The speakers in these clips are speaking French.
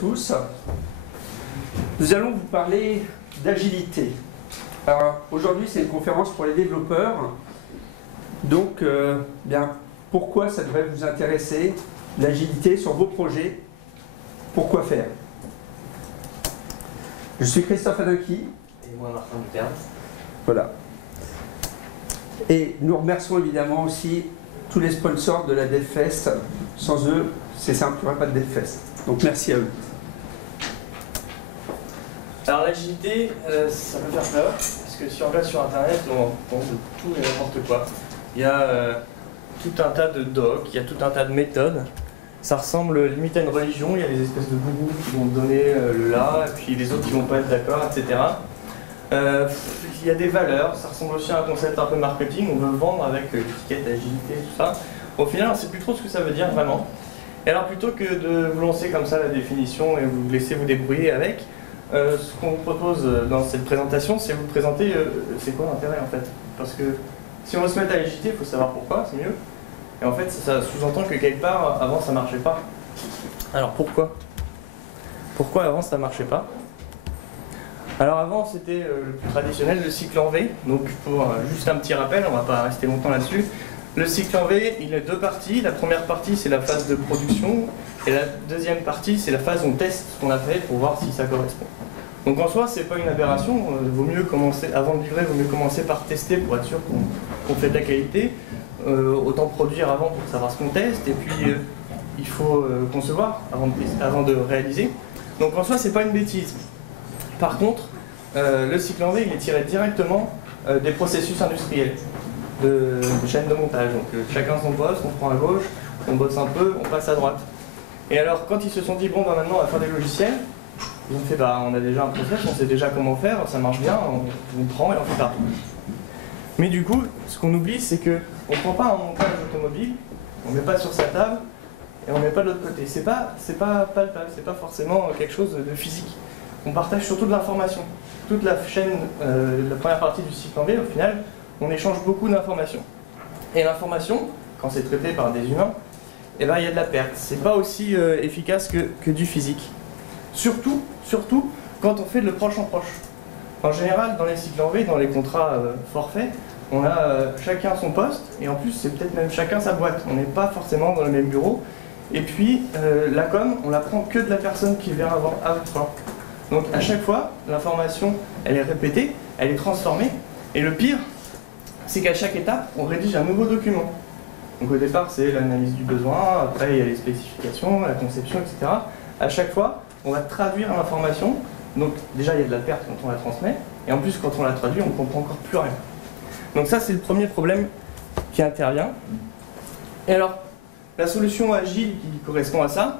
tous. Nous allons vous parler d'agilité. Alors aujourd'hui c'est une conférence pour les développeurs. Donc bien, pourquoi ça devrait vous intéresser, l'agilité sur vos projets? Pourquoi faire? Je suis Christophe Adinki. Et moi Martin Duterte. Voilà. Et nous remercions évidemment aussi tous les sponsors de la DevFest. Sans eux, c'est simple, il n'y aurait pas de DevFest. Donc merci à eux. Alors l'agilité, ça peut faire peur, parce que si on regarde sur internet, on pense de tout et n'importe quoi. Il y a tout un tas de docs, il y a tout un tas de méthodes. Ça ressemble limite à une religion, il y a des espèces de gourous qui vont donner le là, et puis les autres qui vont pas être d'accord, etc. Il y a des valeurs, ça ressemble aussi à un concept un peu marketing, on veut vendre avec l'étiquette agilité, tout ça. Au final, on ne sait plus trop ce que ça veut dire vraiment. Et alors plutôt que de vous lancer comme ça la définition et vous laisser vous débrouiller avec, ce qu'on vous propose dans cette présentation, c'est vous présenter c'est quoi l'intérêt en fait. Parce que si on veut se mettre à l'agilité, il faut savoir pourquoi, c'est mieux. Et en fait, ça sous-entend que quelque part, avant ça marchait pas. Alors pourquoi? Pourquoi avant ça marchait pas? Alors avant c'était le plus traditionnel, le cycle en V. Donc pour juste un petit rappel, on va pas rester longtemps là-dessus. Le cycle en V, il a deux parties. La première partie c'est la phase de production et la deuxième partie c'est la phase où on teste ce qu'on a fait pour voir si ça correspond. Donc en soi c'est pas une aberration, vaut mieux commencer, avant de livrer, vaut mieux commencer par tester pour être sûr qu'on fait de la qualité. Autant produire avant pour savoir ce qu'on teste et puis il faut concevoir avant de réaliser. Donc en soi c'est pas une bêtise. Par contre, le cycle en V il est tiré directement des processus industriels, de chaînes de montage. Donc chacun son poste, on prend à gauche, on bosse un peu, on passe à droite. Et alors quand ils se sont dit bon bah maintenant on va faire des logiciels, ils ont fait bah on a déjà un process, on sait déjà comment faire, ça marche bien, on prend et on fait partout. Mais du coup, ce qu'on oublie c'est que on prend pas un montage automobile, on met pas sur sa table et on met pas de l'autre côté. C'est pas palpable, c'est pas forcément quelque chose de physique. On partage surtout de l'information. Toute la chaîne, la première partie du cycle en V, au final, on échange beaucoup d'informations. Et l'information, quand c'est traité par des humains, eh ben, il y a de la perte. C'est pas aussi efficace que du physique. Surtout quand on fait de le proche en proche. En général, dans les cycles en V, dans les contrats forfaits, on a chacun son poste, et en plus, c'est peut-être même chacun sa boîte. On n'est pas forcément dans le même bureau. Et puis, la com, on la prend que de la personne qui vient avant toi. Donc à chaque fois, l'information, elle est répétée, elle est transformée, et le pire, c'est qu'à chaque étape, on rédige un nouveau document. Donc au départ, c'est l'analyse du besoin, après il y a les spécifications, la conception, etc. À chaque fois, on va traduire l'information, donc déjà il y a de la perte quand on la transmet, et en plus quand on la traduit, on ne comprend encore plus rien. Donc ça, c'est le premier problème qui intervient. Et alors, la solution agile qui correspond à ça,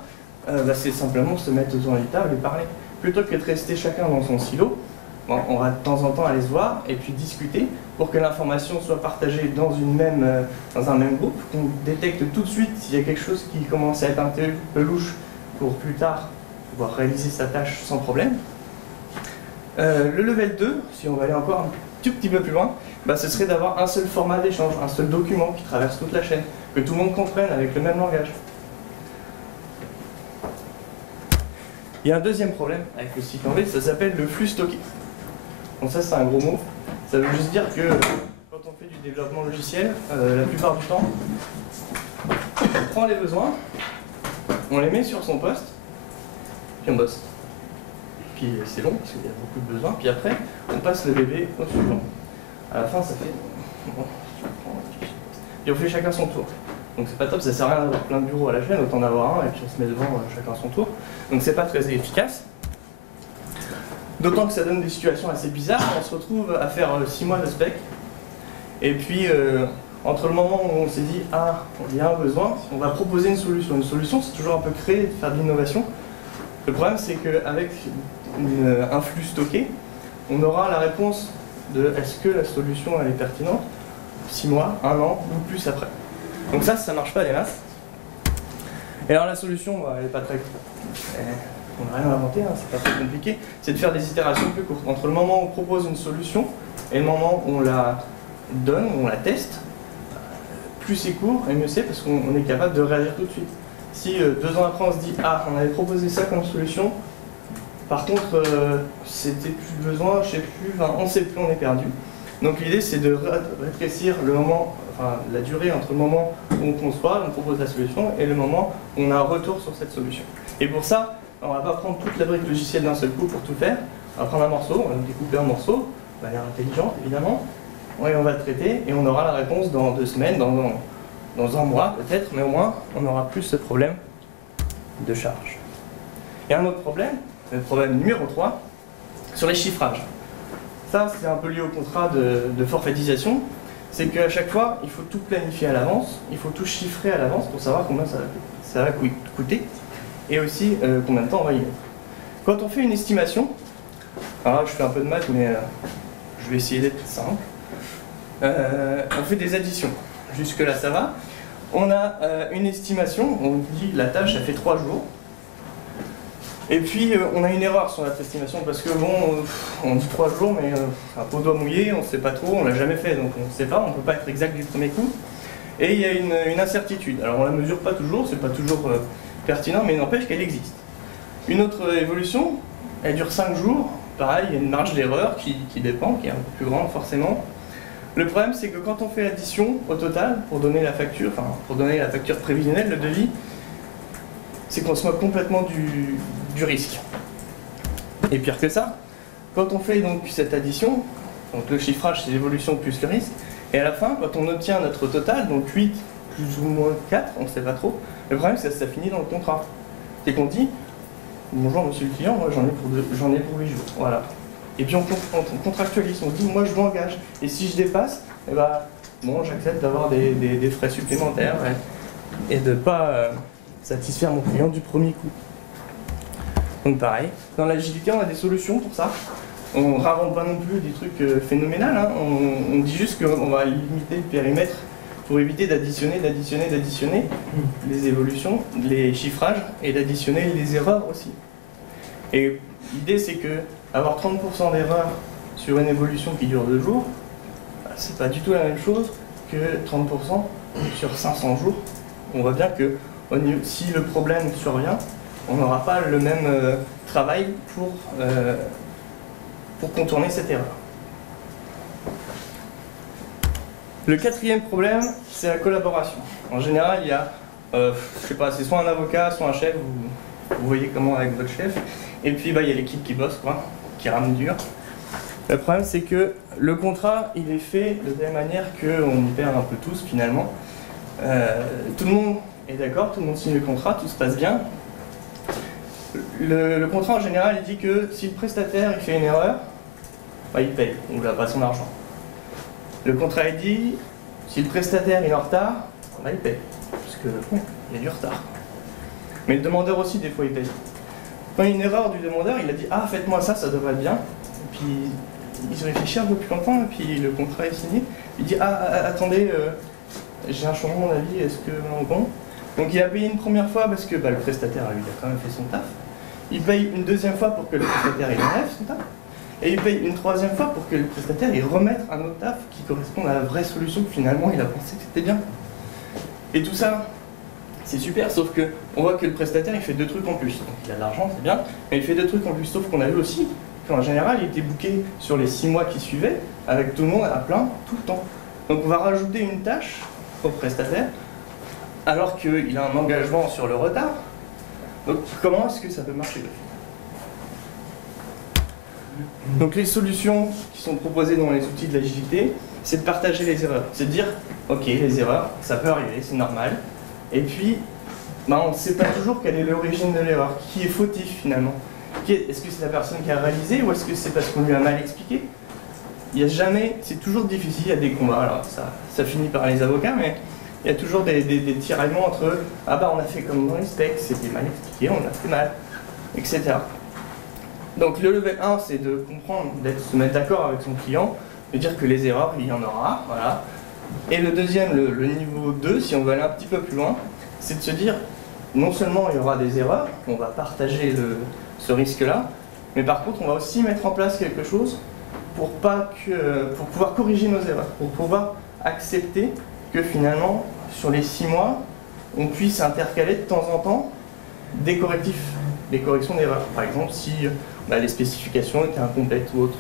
c'est simplement se mettre autour d'une table et parler. Plutôt que de rester chacun dans son silo, on va de temps en temps aller se voir et puis discuter pour que l'information soit partagée dans un même groupe, qu'on détecte tout de suite s'il y a quelque chose qui commence à être un peu louche pour plus tard pouvoir réaliser sa tâche sans problème. Le level 2, si on va aller encore un tout petit peu plus loin, ce serait d'avoir un seul format d'échange, un seul document qui traverse toute la chaîne, que tout le monde comprenne avec le même langage. Il y a un deuxième problème avec le cycle en V, ça s'appelle le flux stocké. Donc ça c'est un gros mot, ça veut juste dire que quand on fait du développement logiciel, la plupart du temps, on prend les besoins, on les met sur son poste, puis on bosse. Puis c'est long parce qu'il y a beaucoup de besoins, puis après on passe le bébé au suivant. À la fin ça fait... Puis on fait chacun son tour. Donc c'est pas top, ça sert à rien d'avoir plein de bureaux à la chaîne, autant d'avoir un et puis on se met devant chacun son tour. Donc c'est pas très efficace. D'autant que ça donne des situations assez bizarres, on se retrouve à faire 6 mois de spec. Et puis entre le moment où on s'est dit ah, il y a un besoin, on va proposer une solution. Une solution c'est toujours un peu créer, faire de l'innovation. Le problème c'est qu'avec un flux stocké, on aura la réponse de est-ce que la solution elle est pertinente 6 mois, 1 an ou plus après. Donc ça marche pas des masses. Et alors la solution, elle n'est pas très... On n'a rien inventé, hein, c'est pas très compliqué. C'est de faire des itérations plus courtes. Entre le moment où on propose une solution et le moment où on la donne, où on la teste, plus c'est court et mieux c'est parce qu'on est capable de réagir tout de suite. Si 2 ans après on se dit ah on avait proposé ça comme solution, par contre c'était plus besoin, je sais plus, enfin, on sait plus, on est perdu. Donc l'idée c'est de rétrécir le moment, enfin la durée entre le moment où on conçoit, on propose la solution et le moment où on a un retour sur cette solution. Et pour ça, on va pas prendre toute la brique logicielle d'un seul coup pour tout faire. On va prendre un morceau, on va le découper en morceaux, de manière intelligente évidemment, et on va le traiter et on aura la réponse dans 2 semaines, dans 1 mois peut-être, mais au moins on n'aura plus ce problème de charge. Et un autre problème, le problème numéro 3, sur les chiffrages. Ça c'est un peu lié au contrat de forfaitisation, c'est qu'à chaque fois il faut tout planifier à l'avance, il faut tout chiffrer à l'avance pour savoir combien ça va coûter et aussi combien de temps on va y mettre. Quand on fait une estimation, alors là je fais un peu de maths mais je vais essayer d'être simple, on fait des additions, jusque là ça va. On a une estimation, on dit la tâche elle fait 3 jours, et puis on a une erreur sur notre estimation parce que bon, on dit 3 jours mais un pot doigt mouillé, on ne sait pas trop, on l'a jamais fait donc on ne sait pas, on ne peut pas être exact du premier coup. Et il y a une incertitude, alors on la mesure pas toujours, c'est pas toujours pertinent mais il n'empêche qu'elle existe. Une autre évolution, elle dure 5 jours, pareil il y a une marge d'erreur qui dépend, qui est un peu plus grande forcément. Le problème c'est que quand on fait l'addition au total, pour donner la facture, prévisionnelle, le devis, c'est qu'on se moque complètement du risque. Et pire que ça, quand on fait donc cette addition, donc le chiffrage c'est l'évolution plus le risque, et à la fin, quand on obtient notre total, donc 8 plus ou moins 4, on ne sait pas trop, le problème c'est que ça finit dans le contrat. C'est qu'on dit, bonjour monsieur le client, moi j'en ai pour 8 jours, voilà. Et puis on contractualise, on dit moi je m'engage, et si je dépasse, eh ben, bon j'accepte d'avoir des frais supplémentaires et de ne pas satisfaire mon client du premier coup. Donc pareil, dans l'agilité on a des solutions pour ça. On ne ravente pas non plus des trucs phénoménaux, hein. On dit juste qu'on va limiter le périmètre pour éviter d'additionner les évolutions, les chiffrages et d'additionner les erreurs aussi. Et l'idée c'est que avoir 30% d'erreurs sur une évolution qui dure 2 jours, c'est pas du tout la même chose que 30% sur 500 jours. On voit bien que si le problème survient, on n'aura pas le même travail pour contourner cette erreur. Le 4e problème, c'est la collaboration. En général, il y a, je sais pas, c'est soit un avocat, soit un chef, vous voyez comment avec votre chef, et puis bah, il y a l'équipe qui bosse, quoi, qui rame dur. Le problème, c'est que le contrat, il est fait de telle manière qu'on y perd un peu tous, finalement. Tout le monde est d'accord, tout le monde signe le contrat, tout se passe bien. Le contrat, en général, il dit que si le prestataire il fait une erreur, bah, il paye, on ne l'a pas son argent. Le contrat, il dit, si le prestataire est en retard, bah, il paye, parce que bon, il y a du retard. Mais le demandeur aussi, des fois, il paye. Quand il y a une erreur du demandeur, il a dit « Ah, faites-moi ça, ça devrait être bien ». Et puis, ils ont réfléchi un peu plus longtemps, et puis le contrat est signé. Il dit « Ah, attendez, j'ai un changement d'avis, est-ce que... bon ?» Donc il a payé une première fois parce que bah, le prestataire, lui, il a quand même fait son taf. Il paye une 2e fois pour que le prestataire, il enlève son taf. Et il paye une 3e fois pour que le prestataire, il remette un autre taf qui corresponde à la vraie solution que finalement, il a pensé que c'était bien. Et tout ça, c'est super, sauf que on voit que le prestataire il fait 2 trucs en plus. Donc il a de l'argent, c'est bien, mais il fait 2 trucs en plus. Sauf qu'on a vu aussi qu'en général il était booké sur les 6 mois qui suivaient, avec tout le monde à plein, tout le temps. Donc on va rajouter une tâche au prestataire, alors qu'il a un engagement sur le retard. Donc comment est-ce que ça peut marcher? Donc les solutions qui sont proposées dans les outils de l'agilité, c'est de partager les erreurs. C'est de dire, ok, les erreurs, ça peut arriver, c'est normal. Et puis, bah, on ne sait pas toujours quelle est l'origine de l'erreur, qui est fautif finalement. Est-ce que c'est la personne qui a réalisé ou est-ce que c'est parce qu'on lui a mal expliqué? Il n'y a jamais, c'est toujours difficile, il y a des combats, alors ça finit par les avocats, mais il y a toujours des tiraillements entre ah bah on a fait comme dans les specs, c'était mal expliqué, on a fait mal, etc. Donc le level 1 c'est de comprendre, se mettre d'accord avec son client, de dire que les erreurs il y en aura, voilà. Et le deuxième, le niveau 2, si on veut aller un petit peu plus loin, c'est de se dire, non seulement il y aura des erreurs, on va partager ce risque-là, mais par contre on va aussi mettre en place quelque chose pour pouvoir corriger nos erreurs, pour pouvoir accepter que finalement, sur les 6 mois, on puisse intercaler de temps en temps des correctifs, des corrections d'erreurs. Par exemple, si les spécifications étaient incomplètes ou autres.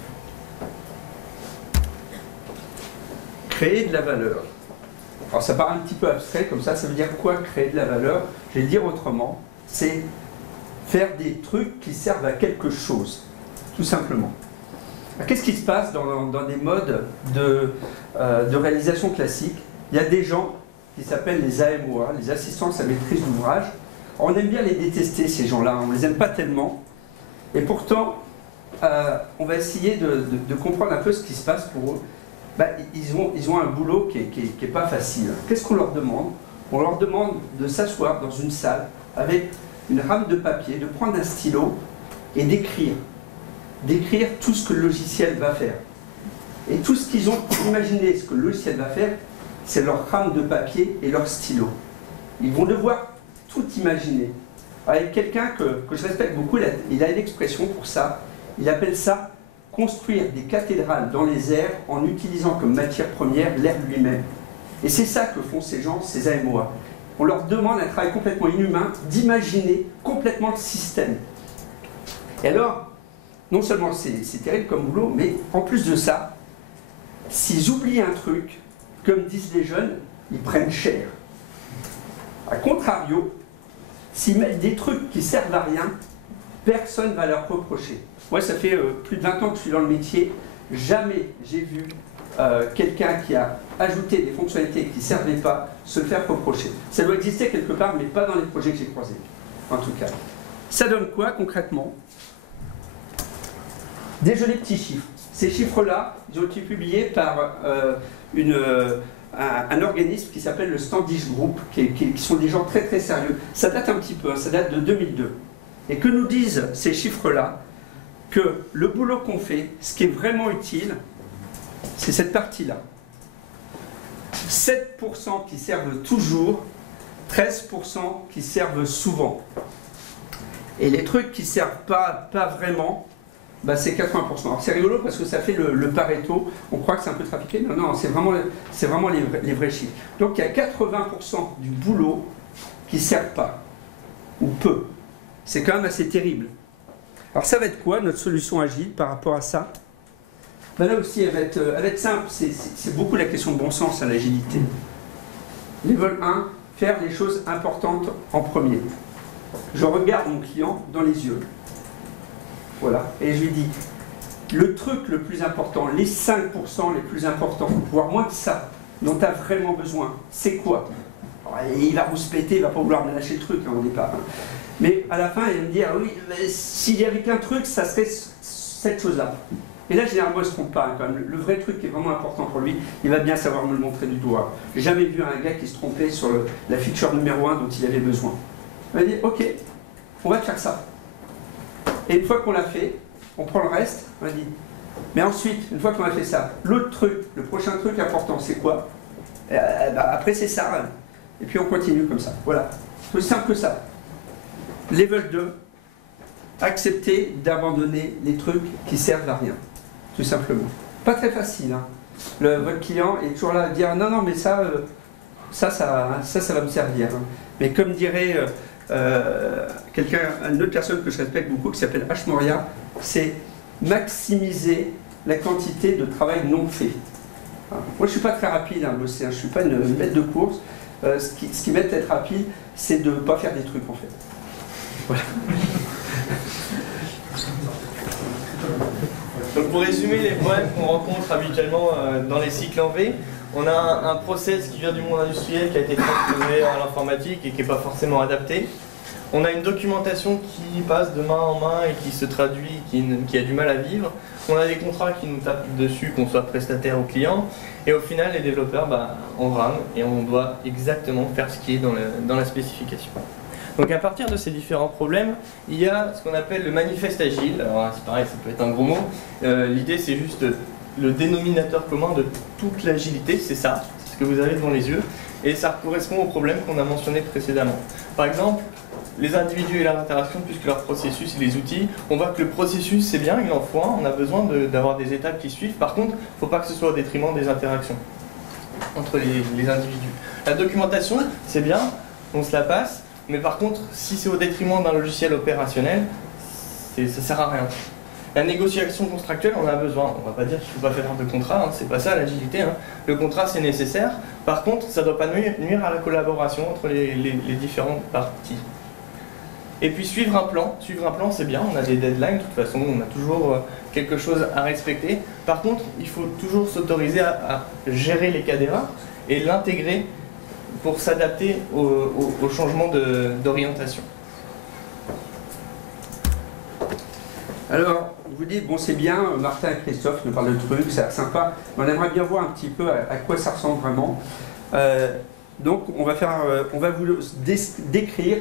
Créer de la valeur. Alors ça paraît un petit peu abstrait, comme ça veut dire quoi créer de la valeur? Je vais le dire autrement, c'est faire des trucs qui servent à quelque chose, tout simplement. Qu'est-ce qui se passe dans des modes de réalisation classique? Il y a des gens qui s'appellent les AMOA, les assistants à maîtrise d'ouvrage. On aime bien les détester, ces gens-là, on ne les aime pas tellement. Et pourtant, on va essayer de comprendre un peu ce qui se passe pour eux. Ils ont un boulot qui est pas facile. Qu'est-ce qu'on leur demande? On leur demande de s'asseoir dans une salle avec une rame de papier, de prendre un stylo et d'écrire tout ce que le logiciel va faire. Et tout ce qu'ils ont imaginé, ce que le logiciel va faire, c'est leur rame de papier et leur stylo. Ils vont devoir tout imaginer. Avec quelqu'un que je respecte beaucoup, il a une expression pour ça. Il appelle ça construire des cathédrales dans les airs en utilisant comme matière première l'air lui-même. Et c'est ça que font ces gens, ces AMOA. On leur demande un travail complètement inhumain d'imaginer complètement le système. Et alors, non seulement c'est terrible comme boulot, mais en plus de ça, s'ils oublient un truc, comme disent les jeunes, ils prennent cher. A contrario, s'ils mettent des trucs qui servent à rien, personne ne va leur reprocher. Moi, ça fait plus de 20 ans que je suis dans le métier, jamais j'ai vu quelqu'un qui a ajouté des fonctionnalités qui ne servaient pas se le faire reprocher. Ça doit exister quelque part, mais pas dans les projets que j'ai croisés, en tout cas. Ça donne quoi concrètement? Des jolis petits chiffres. Ces chiffres-là, ils ont été publiés par un organisme qui s'appelle le Standish Group, qui sont des gens très très sérieux. Ça date un petit peu, ça date de 2002. Et que nous disent ces chiffres-là? Que le boulot qu'on fait, ce qui est vraiment utile, c'est cette partie-là. 7% qui servent toujours, 13% qui servent souvent. Et les trucs qui ne servent pas vraiment, c'est 80%. Alors c'est rigolo parce que ça fait le Pareto, on croit que c'est un peu trafiqué, non, c'est vraiment les vrais chiffres. Donc il y a 80% du boulot qui ne servent pas, ou peu. C'est quand même assez terrible. Alors ça va être quoi notre solution agile par rapport à ça? Là aussi elle va être simple, c'est beaucoup la question de bon sens à l'agilité. Level 1, faire les choses importantes en premier. Je regarde mon client dans les yeux, voilà, et je lui dis, le truc le plus important, les 5% les plus importants, voire moins que ça, dont tu as vraiment besoin, c'est quoi? Alors, il va rouspéter, il ne va pas vouloir me lâcher le truc au départ. Mais à la fin, il va me dire, oui, s'il y avait qu'un truc, ça serait cette chose-là. Et là, généralement, il ne se trompe pas. Quand même. Le vrai truc qui est vraiment important pour lui, il va bien savoir me le montrer du doigt. J'ai jamais vu un gars qui se trompait sur la feature numéro 1 dont il avait besoin. Il va dire, ok, on va faire ça. Et une fois qu'on l'a fait, on prend le reste, on va dire, mais ensuite, une fois qu'on a fait ça, l'autre truc, le prochain truc important, c'est quoi? Après, c'est ça. Et puis on continue comme ça. Voilà. C'est aussi simple que ça. Level 2, accepter d'abandonner les trucs qui servent à rien, tout simplement. Pas très facile, hein. Votre client est toujours là à dire non, mais ça va me servir. Hein. Mais comme dirait une autre personne que je respecte beaucoup, qui s'appelle H. Moria, c'est maximiser la quantité de travail non fait. Moi, je ne suis pas très rapide à bosser, hein. Je ne suis pas une bête de course. Ce qui m'aide à être rapide, c'est de ne pas faire des trucs, en fait. Voilà. Donc pour résumer les problèmes qu'on rencontre habituellement dans les cycles en V, on a un process qui vient du monde industriel qui a été transposé à l'informatique et qui n'est pas forcément adapté. On a une documentation qui passe de main en main et qui se traduit, qui a du mal à vivre. On a des contrats qui nous tapent dessus, qu'on soit prestataire ou client. Et au final, les développeurs, on rame et on doit exactement faire ce qui est dans la spécification. Donc à partir de ces différents problèmes, il y a ce qu'on appelle le manifeste agile. Alors c'est pareil, ça peut être un gros mot. L'idée c'est juste le dénominateur commun de toute l'agilité, c'est ça, c'est ce que vous avez devant les yeux. Et ça correspond aux problèmes qu'on a mentionnés précédemment. Par exemple, les individus et leurs interactions, plus que leur processus et les outils, on voit que le processus c'est bien, il en faut un, on a besoin d'avoir des étapes qui suivent. Par contre, il ne faut pas que ce soit au détriment des interactions entre les individus. La documentation, c'est bien. on se la passe, mais par contre, si c'est au détriment d'un logiciel opérationnel, ça sert à rien. La négociation contractuelle, on en a besoin. On va pas dire qu'il ne faut pas faire de contrat, hein, c'est pas ça l'agilité. Hein. Le contrat, c'est nécessaire. Par contre, ça ne doit pas nuire à la collaboration entre les différentes parties. Et puis suivre un plan, c'est bien, on a des deadlines, de toute façon, on a toujours quelque chose à respecter. Par contre, il faut toujours s'autoriser à gérer les cas d'erreur et l'intégrer pour s'adapter au changement d'orientation. Alors, vous dites, bon c'est bien, Martin et Christophe nous parlent de trucs, ça a l'air sympa, mais on aimerait bien voir un petit peu à quoi ça ressemble vraiment. Donc on va vous décrire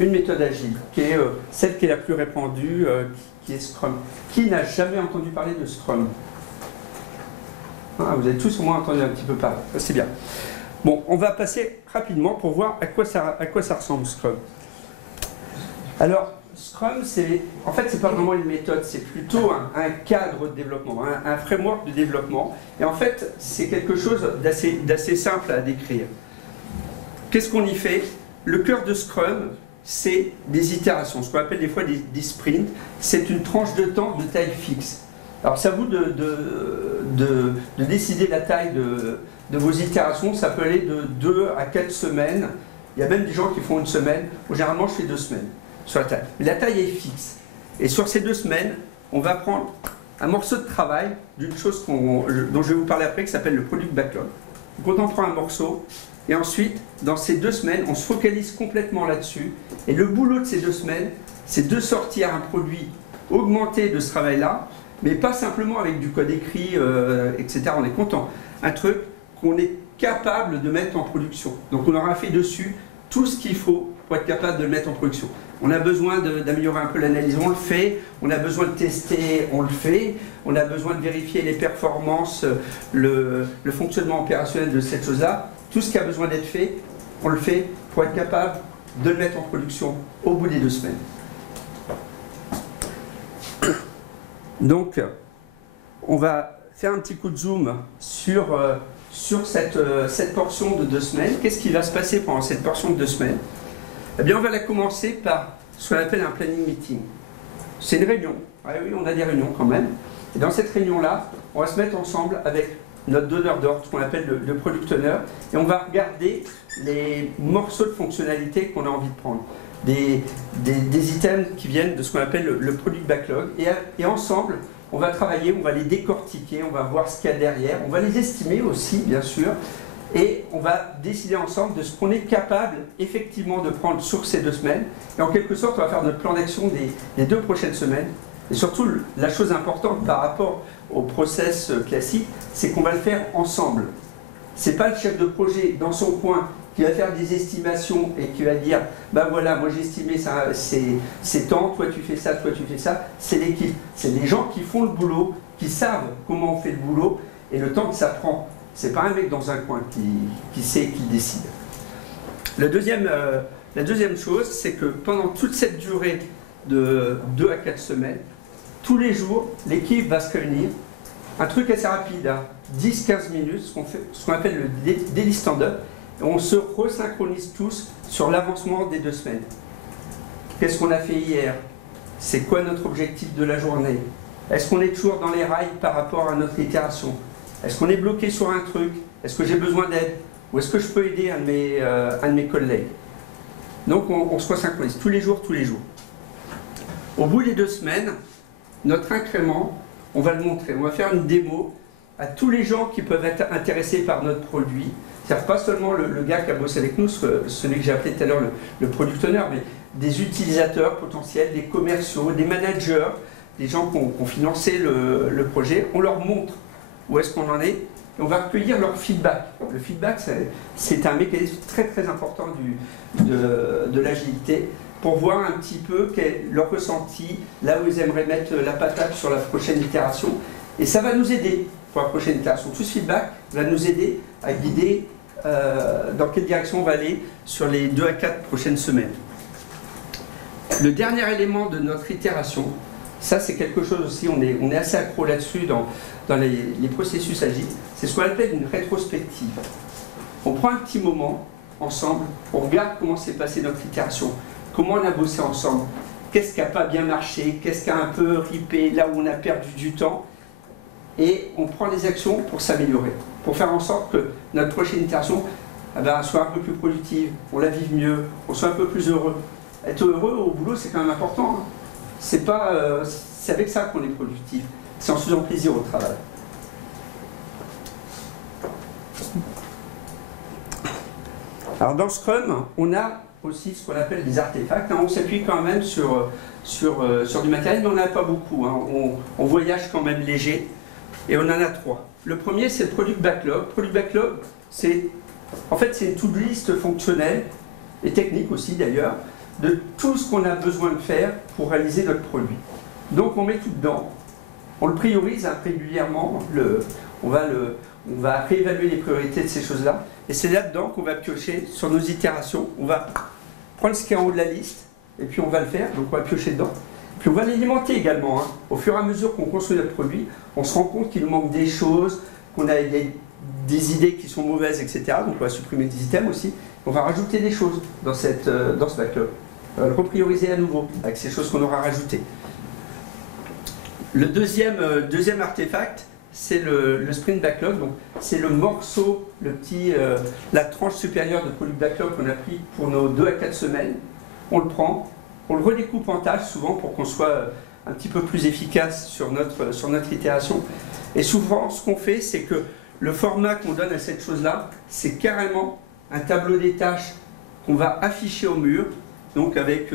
une méthode agile, qui est celle qui est la plus répandue, qui est Scrum. Qui n'a jamais entendu parler de Scrum? Vous avez tous au moins entendu un petit peu parler, c'est bien. Bon, on va passer rapidement pour voir à quoi ça ressemble Scrum. Alors, Scrum, en fait, c'est pas vraiment une méthode, c'est plutôt un cadre de développement, un framework de développement. Et en fait, c'est quelque chose d'assez simple à décrire. Qu'est-ce qu'on y fait? Le cœur de Scrum, c'est des itérations, ce qu'on appelle des fois des sprints. C'est une tranche de temps de taille fixe. Alors, c'est à vous de décider la taille de vos itérations. Ça peut aller de 2 à 4 semaines. Il y a même des gens qui font une semaine. Généralement, je fais 2 semaines. Sur la taille. Mais la taille est fixe. Et sur ces 2 semaines, on va prendre un morceau de travail d'une chose dont je vais vous parler après, qui s'appelle le Product Backlog. Donc on en prend un morceau, et ensuite, dans ces 2 semaines, on se focalise complètement là-dessus. Et le boulot de ces 2 semaines, c'est de sortir un produit augmenté de ce travail-là, mais pas simplement avec du code écrit, etc. On est content. Un truc qu'on est capable de mettre en production. Donc on aura fait dessus tout ce qu'il faut pour être capable de le mettre en production. On a besoin d'améliorer un peu l'analyse, on le fait. On a besoin de tester, on le fait. On a besoin de vérifier les performances, le fonctionnement opérationnel de cette chose-là. Tout ce qui a besoin d'être fait, on le fait pour être capable de le mettre en production au bout des 2 semaines. Donc, on va faire un petit coup de zoom sur cette portion de 2 semaines. Qu'est-ce qui va se passer pendant cette portion de 2 semaines? Eh bien, on va la commencer par ce qu'on appelle un planning meeting. C'est une réunion. Ouais, oui, on a des réunions quand même. Et dans cette réunion-là, on va se mettre ensemble avec notre donneur d'ordre, ce qu'on appelle le product owner, et on va regarder les morceaux de fonctionnalités qu'on a envie de prendre. Des items qui viennent de ce qu'on appelle le product backlog. Et ensemble, on va travailler, on va les décortiquer, on va voir ce qu'il y a derrière, on va les estimer aussi, bien sûr. Et on va décider ensemble de ce qu'on est capable effectivement de prendre sur ces 2 semaines. Et en quelque sorte, on va faire notre plan d'action des 2 prochaines semaines. Et surtout, la chose importante par rapport au process classique, c'est qu'on va le faire ensemble. Ce n'est pas le chef de projet dans son coin qui va faire des estimations et qui va dire « ben voilà, moi j'ai estimé ça, c'est tant, toi tu fais ça, toi tu fais ça ». C'est l'équipe, c'est les gens qui font le boulot, qui savent comment on fait le boulot et le temps que ça prend. C'est pas un mec dans un coin qui sait, qui décide. La deuxième chose, c'est que pendant toute cette durée de 2 à 4 semaines, tous les jours, l'équipe va se réunir. Un truc assez rapide, 10-15 minutes, ce qu'on appelle le daily stand-up. On se resynchronise tous sur l'avancement des 2 semaines. Qu'est-ce qu'on a fait hier? C'est quoi notre objectif de la journée? Est-ce qu'on est toujours dans les rails par rapport à notre itération? Est-ce qu'on est bloqué sur un truc? Est-ce que j'ai besoin d'aide? Ou est-ce que je peux aider un de mes collègues? Donc on se resynchronise tous les jours, tous les jours. Au bout des 2 semaines, notre incrément, on va le montrer. On va faire une démo à tous les gens qui peuvent être intéressés par notre produit. C'est-à-dire pas seulement le gars qui a bossé avec nous, celui que j'ai appelé tout à l'heure le product owner, mais des utilisateurs potentiels, des commerciaux, des managers, des gens qui ont financé le projet. On leur montre où est-ce qu'on en est, et on va recueillir leur feedback. Le feedback, c'est un mécanisme très très important de l'agilité, pour voir un petit peu quel est leur ressenti, là où ils aimeraient mettre la patate sur la prochaine itération. Et ça va nous aider pour la prochaine itération. Tout ce feedback va nous aider à guider dans quelle direction on va aller sur les 2 à 4 prochaines semaines. Le dernier élément de notre itération, ça c'est quelque chose aussi, on est assez accro là-dessus dans les processus agiles, c'est ce qu'on appelle une rétrospective. On prend un petit moment ensemble, on regarde comment s'est passée notre itération, comment on a bossé ensemble, qu'est-ce qui n'a pas bien marché, qu'est-ce qui a un peu ripé, là où on a perdu du temps, et on prend des actions pour s'améliorer, pour faire en sorte que notre prochaine itération soit un peu plus productive, on la vive mieux, on soit un peu plus heureux. Être heureux au boulot, c'est quand même important. Hein. C'est avec ça qu'on est productif, c'est en se faisant plaisir au travail. Alors dans Scrum, on a aussi ce qu'on appelle des artefacts. On s'appuie quand même sur du matériel, mais on n'en a pas beaucoup. Hein. On voyage quand même léger, et on en a 3. Le premier, c'est le Product Backlog. Product Backlog, c'est une to-do list fonctionnelle, et technique aussi d'ailleurs, de tout ce qu'on a besoin de faire pour réaliser notre produit. Donc on met tout dedans, on le priorise régulièrement, on va réévaluer les priorités de ces choses-là, et c'est là-dedans qu'on va piocher sur nos itérations. On va prendre ce qui est en haut de la liste, et puis on va le faire, donc on va piocher dedans. Puis on va l'alimenter également. Hein. Au fur et à mesure qu'on construit notre produit, on se rend compte qu'il nous manque des choses, qu'on a des idées qui sont mauvaises, etc. Donc on va supprimer des items aussi. On va rajouter des choses dans ce backlog. On va le reprioriser à nouveau avec ces choses qu'on aura rajoutées. Le deuxième artefact, c'est le sprint backlog. Donc c'est le morceau, la tranche supérieure de product backlog qu'on a pris pour nos 2 à 4 semaines. On le prend, on le redécoupe en tâches souvent pour qu'on soit un petit peu plus efficace sur notre itération. Et souvent, ce qu'on fait, c'est que le format qu'on donne à cette chose-là, c'est carrément un tableau des tâches qu'on va afficher au mur, donc avec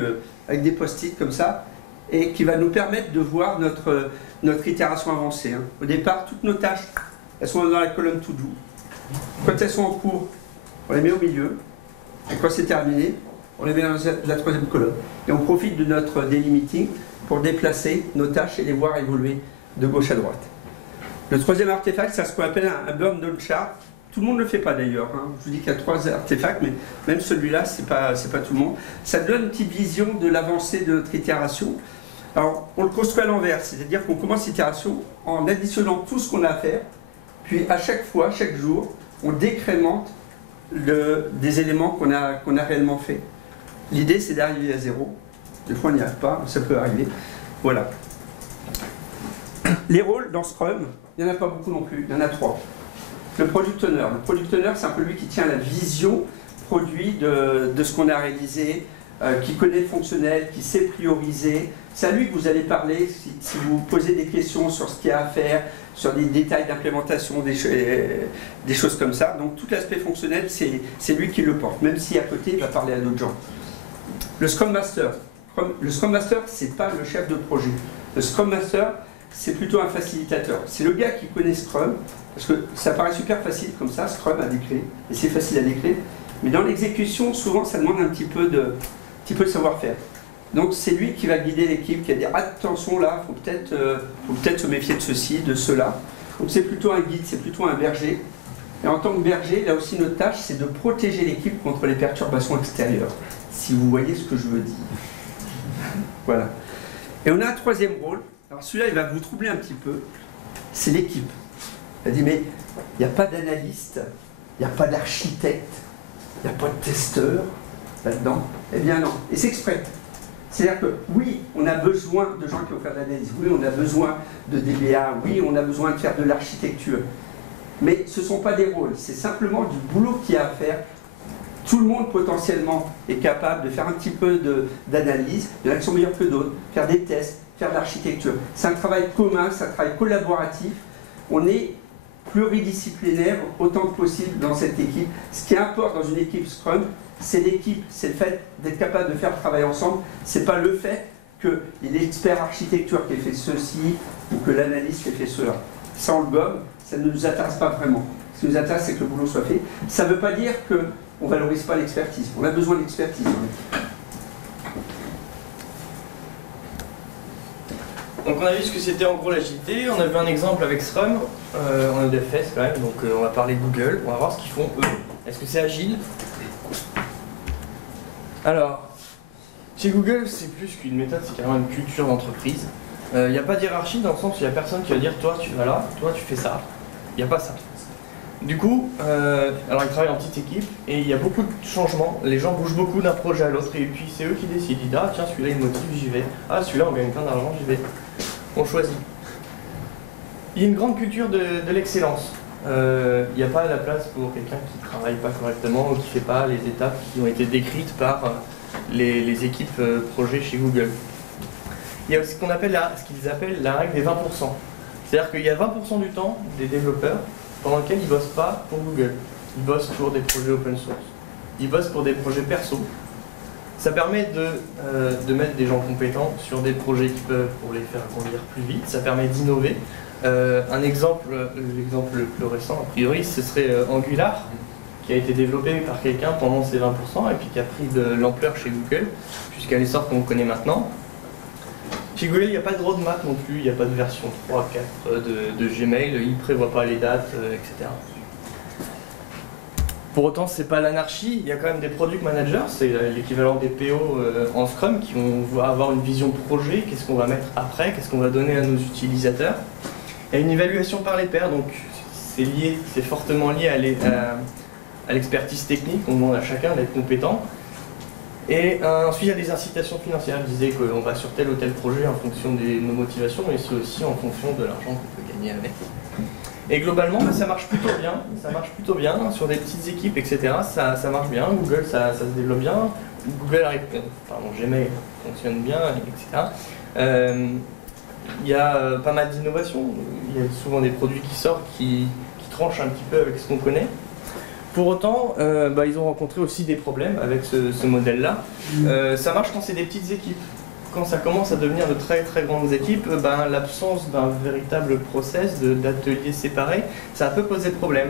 des post-it comme ça, et qui va nous permettre de voir notre itération avancée. Hein. Au départ, toutes nos tâches, elles sont dans la colonne To Do. Quand elles sont en cours, on les met au milieu, et quand c'est terminé, on les met dans la 3e colonne. Et on profite de notre daily meeting pour déplacer nos tâches et les voir évoluer de gauche à droite. Le 3e artefact, c'est ce qu'on appelle un burn down chart. Tout le monde ne le fait pas d'ailleurs. Hein. Je vous dis qu'il y a 3 artefacts, mais même celui-là, c'est pas tout le monde. Ça donne une petite vision de l'avancée de notre itération. Alors, on le construit à l'envers, c'est-à-dire qu'on commence l'itération en additionnant tout ce qu'on a à faire, puis à chaque fois, chaque jour, on décrémente des éléments qu'on a réellement fait. L'idée, c'est d'arriver à 0. Des fois, on n'y arrive pas, ça peut arriver. Voilà. Les rôles dans Scrum, il n'y en a pas beaucoup non plus, il y en a 3. Le Product Owner. Le Product Owner, c'est un peu lui qui tient la vision produit de ce qu'on a réalisé, qui connaît le fonctionnel, qui sait prioriser. C'est à lui que vous allez parler si vous posez des questions sur ce qu'il y a à faire, sur des détails d'implémentation, des choses comme ça. Donc tout l'aspect fonctionnel, c'est lui qui le porte, même si à côté, il va parler à d'autres gens. Le Scrum Master. Le Scrum Master, c'est pas le chef de projet. Le Scrum Master, c'est plutôt un facilitateur. C'est le gars qui connaît Scrum, parce que ça paraît super facile comme ça, Scrum à décrire, et c'est facile à décrire. Mais dans l'exécution, souvent, ça demande un petit peu de savoir-faire. Donc c'est lui qui va guider l'équipe, qui va dire attention là, faut peut-être se méfier de ceci, de cela. Donc c'est plutôt un guide, c'est plutôt un berger. Et en tant que berger, là aussi notre tâche, c'est de protéger l'équipe contre les perturbations extérieures. Si vous voyez ce que je veux dire. Voilà. Et on a un 3e rôle. Alors celui-là, il va vous troubler un petit peu. C'est l'équipe. Elle dit mais il n'y a pas d'analyste, il n'y a pas d'architecte, il n'y a pas de testeur là-dedans. Eh bien non. Et c'est exprès. C'est-à-dire que oui, on a besoin de gens qui vont faire de l'analyse, oui, on a besoin de DBA, oui, on a besoin de faire de l'architecture. Mais ce ne sont pas des rôles, c'est simplement du boulot qu'il y a à faire. Tout le monde potentiellement est capable de faire un petit peu d'analyse, de l'action meilleure que d'autres, faire des tests, faire de l'architecture. C'est un travail commun, c'est un travail collaboratif. On est pluridisciplinaire autant que possible dans cette équipe. Ce qui importe dans une équipe Scrum, c'est l'équipe, c'est le fait d'être capable de faire le travail ensemble. C'est pas le fait qu'il y ait l'expert architecture qui ait fait ceci ou que l'analyste qui ait fait cela. Ça on le gomme, ça ne nous intéresse pas vraiment. Ce qui nous intéresse, c'est que le boulot soit fait. Ça ne veut pas dire qu'on ne valorise pas l'expertise. On a besoin d'expertise dans l'équipe. Donc on a vu ce que c'était en gros l'agilité, on a vu un exemple avec Scrum, on a des fesses quand même, donc on va parler de Google, on va voir ce qu'ils font eux. Est-ce que c'est agile? Alors, chez Google c'est plus qu'une méthode, c'est carrément une culture d'entreprise. Il n'y a pas de hiérarchie dans le sens où il n'y a personne qui va dire toi tu vas là, toi tu fais ça. Il n'y a pas ça. Du coup, alors ils travaillent en petite équipe et il y a beaucoup de changements. Les gens bougent beaucoup d'un projet à l'autre et puis c'est eux qui décident. Ils disent ah tiens celui-là il me motive, j'y vais. Ah celui-là on gagne plein d'argent, j'y vais. On choisit. Il y a une grande culture de l'excellence. Il n'y a pas la place pour quelqu'un qui ne travaille pas correctement ou qui ne fait pas les étapes qui ont été décrites par les équipes projet chez Google. Il y a ce qu'ils appellent la règle des 20%. C'est-à-dire qu'il y a 20% du temps des développeurs pendant lequel ils ne bossent pas pour Google. Ils bossent pour des projets open source. Ils bossent pour des projets perso. Ça permet de mettre des gens compétents sur des projets qui peuvent pour les faire conduire plus vite. Ça permet d'innover. L'exemple le plus récent, a priori, ce serait Angular, qui a été développé par quelqu'un pendant ces 20% et puis qui a pris de l'ampleur chez Google, jusqu'à l'essor qu'on connaît maintenant. Chez Google, il n'y a pas de roadmap non plus, il n'y a pas de version 3, 4 de Gmail, il ne prévoit pas les dates, etc. Pour autant, c'est pas l'anarchie, il y a quand même des product managers, c'est l'équivalent des PO en Scrum, qui vont avoir une vision projet, qu'est-ce qu'on va mettre après, qu'est-ce qu'on va donner à nos utilisateurs. Il y a une évaluation par les pairs, donc c'est fortement lié à l'expertise technique, on demande à chacun d'être compétent. Et ensuite, il y a des incitations financières. Je disais qu'on va sur tel ou tel projet en fonction de nos motivations, mais c'est aussi en fonction de l'argent qu'on peut gagner avec. Et globalement, ça marche plutôt bien. Ça marche plutôt bien sur des petites équipes, etc. Ça marche bien. Google, ça se développe bien. Gmail fonctionne bien, etc. Il y a pas mal d'innovations. Il y a souvent des produits qui sortent qui tranchent un petit peu avec ce qu'on connaît. Pour autant, ils ont rencontré aussi des problèmes avec ce modèle-là. Ça marche quand c'est des petites équipes. Quand ça commence à devenir de très très grandes équipes, l'absence d'un véritable process, d'ateliers séparés, ça peut poser problème.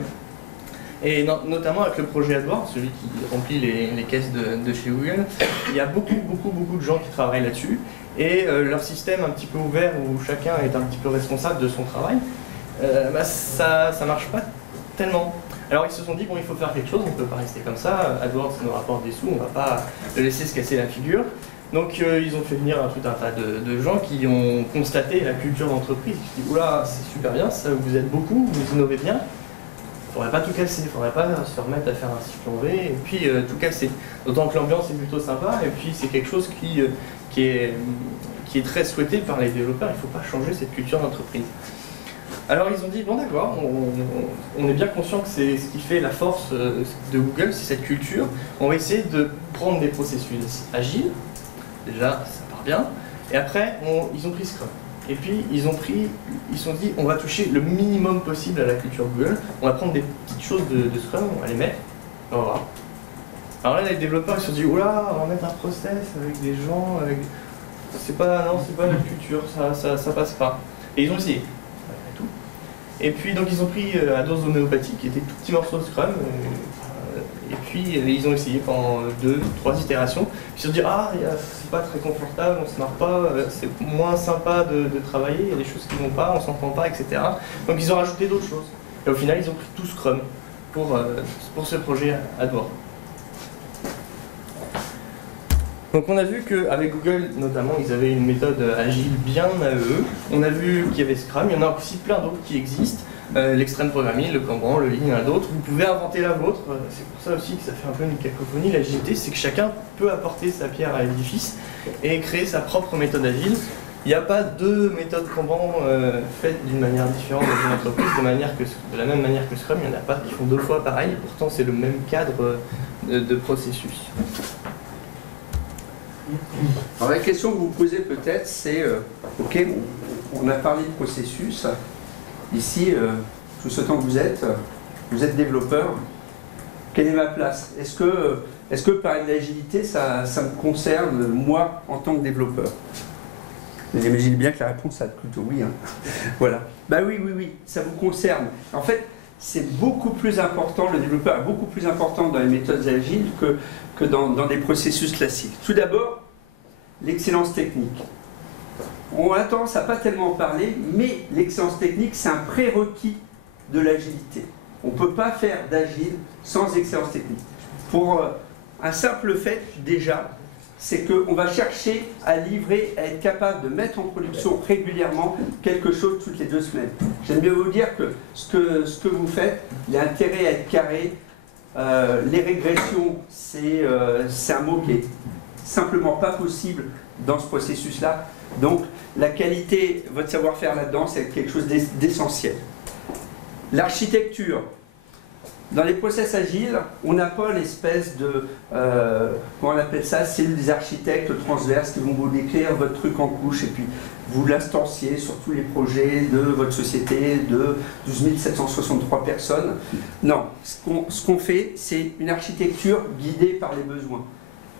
Et notamment avec le projet AdWords, celui qui remplit les caisses de chez Google, il y a beaucoup de gens qui travaillent là-dessus. Et leur système un petit peu ouvert, où chacun est un petit peu responsable de son travail, ça marche pas tellement. Alors ils se sont dit, bon, il faut faire quelque chose, on ne peut pas rester comme ça, AdWords ça nous rapporte des sous, on ne va pas le laisser se casser la figure. Donc ils ont fait venir tout un tas de gens qui ont constaté la culture d'entreprise, qui disent, oula, c'est super bien, ça, vous êtes beaucoup, vous innovez bien, il ne faudrait pas tout casser, il ne faudrait pas se remettre à faire un cycle en V et puis tout casser. D'autant que l'ambiance est plutôt sympa et puis c'est quelque chose qui est très souhaité par les développeurs, il ne faut pas changer cette culture d'entreprise. Alors ils ont dit, bon d'accord, on est bien conscient que c'est ce qui fait la force de Google, c'est cette culture. On va essayer de prendre des processus agiles, déjà ça part bien, et après ils ont pris Scrum. Et puis ils se sont dit, on va toucher le minimum possible à la culture Google, on va prendre des petites choses de Scrum, on va les mettre, on va voir. Alors là les développeurs ils se sont dit, oula, on va mettre un process avec des gens, c'est pas la culture, ça passe pas. Et ils ont essayé. Et puis donc ils ont pris la dose homéopathique qui était tout petit morceau de Scrum et puis ils ont essayé pendant 2-3 itérations. Puis ils se sont dit c'est pas très confortable, on se marre pas, c'est moins sympa de travailler, il y a des choses qui vont pas, on s'entend pas, etc. Donc ils ont rajouté d'autres choses. Et au final ils ont pris tout Scrum pour ce projet AdWords. Donc on a vu qu'avec Google notamment, ils avaient une méthode agile bien à eux. On a vu qu'il y avait Scrum, il y en a aussi plein d'autres qui existent. L'extreme programming, le Kanban, le Lean, il y en a d'autres. Vous pouvez inventer la vôtre. C'est pour ça aussi que ça fait un peu une cacophonie. L'agilité, c'est que chacun peut apporter sa pierre à l'édifice et créer sa propre méthode agile. Il n'y a pas deux méthodes Kanban faites d'une manière différente dans une entreprise, de la même manière que Scrum. Il n'y en a pas qui font 2 fois pareil. Pourtant, c'est le même cadre de processus. Alors la question que vous vous posez peut-être, c'est ok, on a parlé de processus. Ici, tout ce temps que vous êtes développeur. Quelle est ma place? Est-ce que parler de l'agilité, ça me concerne moi en tant que développeur? Vous imaginez bien que la réponse, ça va être plutôt oui. Hein. Voilà. Bah oui, ça vous concerne. En fait, c'est beaucoup plus important, le développeur est beaucoup plus important dans les méthodes agiles que dans des processus classiques. Tout d'abord, l'excellence technique. On a tendance à pas tellement en parler, mais l'excellence technique, c'est un prérequis de l'agilité. On ne peut pas faire d'agile sans excellence technique. Pour un simple fait, déjà, c'est qu'on va chercher à livrer, à être capable de mettre en production régulièrement quelque chose toutes les 2 semaines. J'aime bien vous dire que ce que vous faites, il y a intérêt à être carré. Les régressions, c'est un mot qui est simplement pas possible dans ce processus-là. Donc la qualité, votre savoir-faire là-dedans, c'est quelque chose d'essentiel. L'architecture. Dans les process agiles, on n'a pas l'espèce de, comment on appelle ça, cellule des architectes transverses qui vont vous décrire votre truc en couche et puis vous l'instanciez sur tous les projets de votre société de 12 763 personnes. Non, ce qu'on fait, c'est une architecture guidée par les besoins.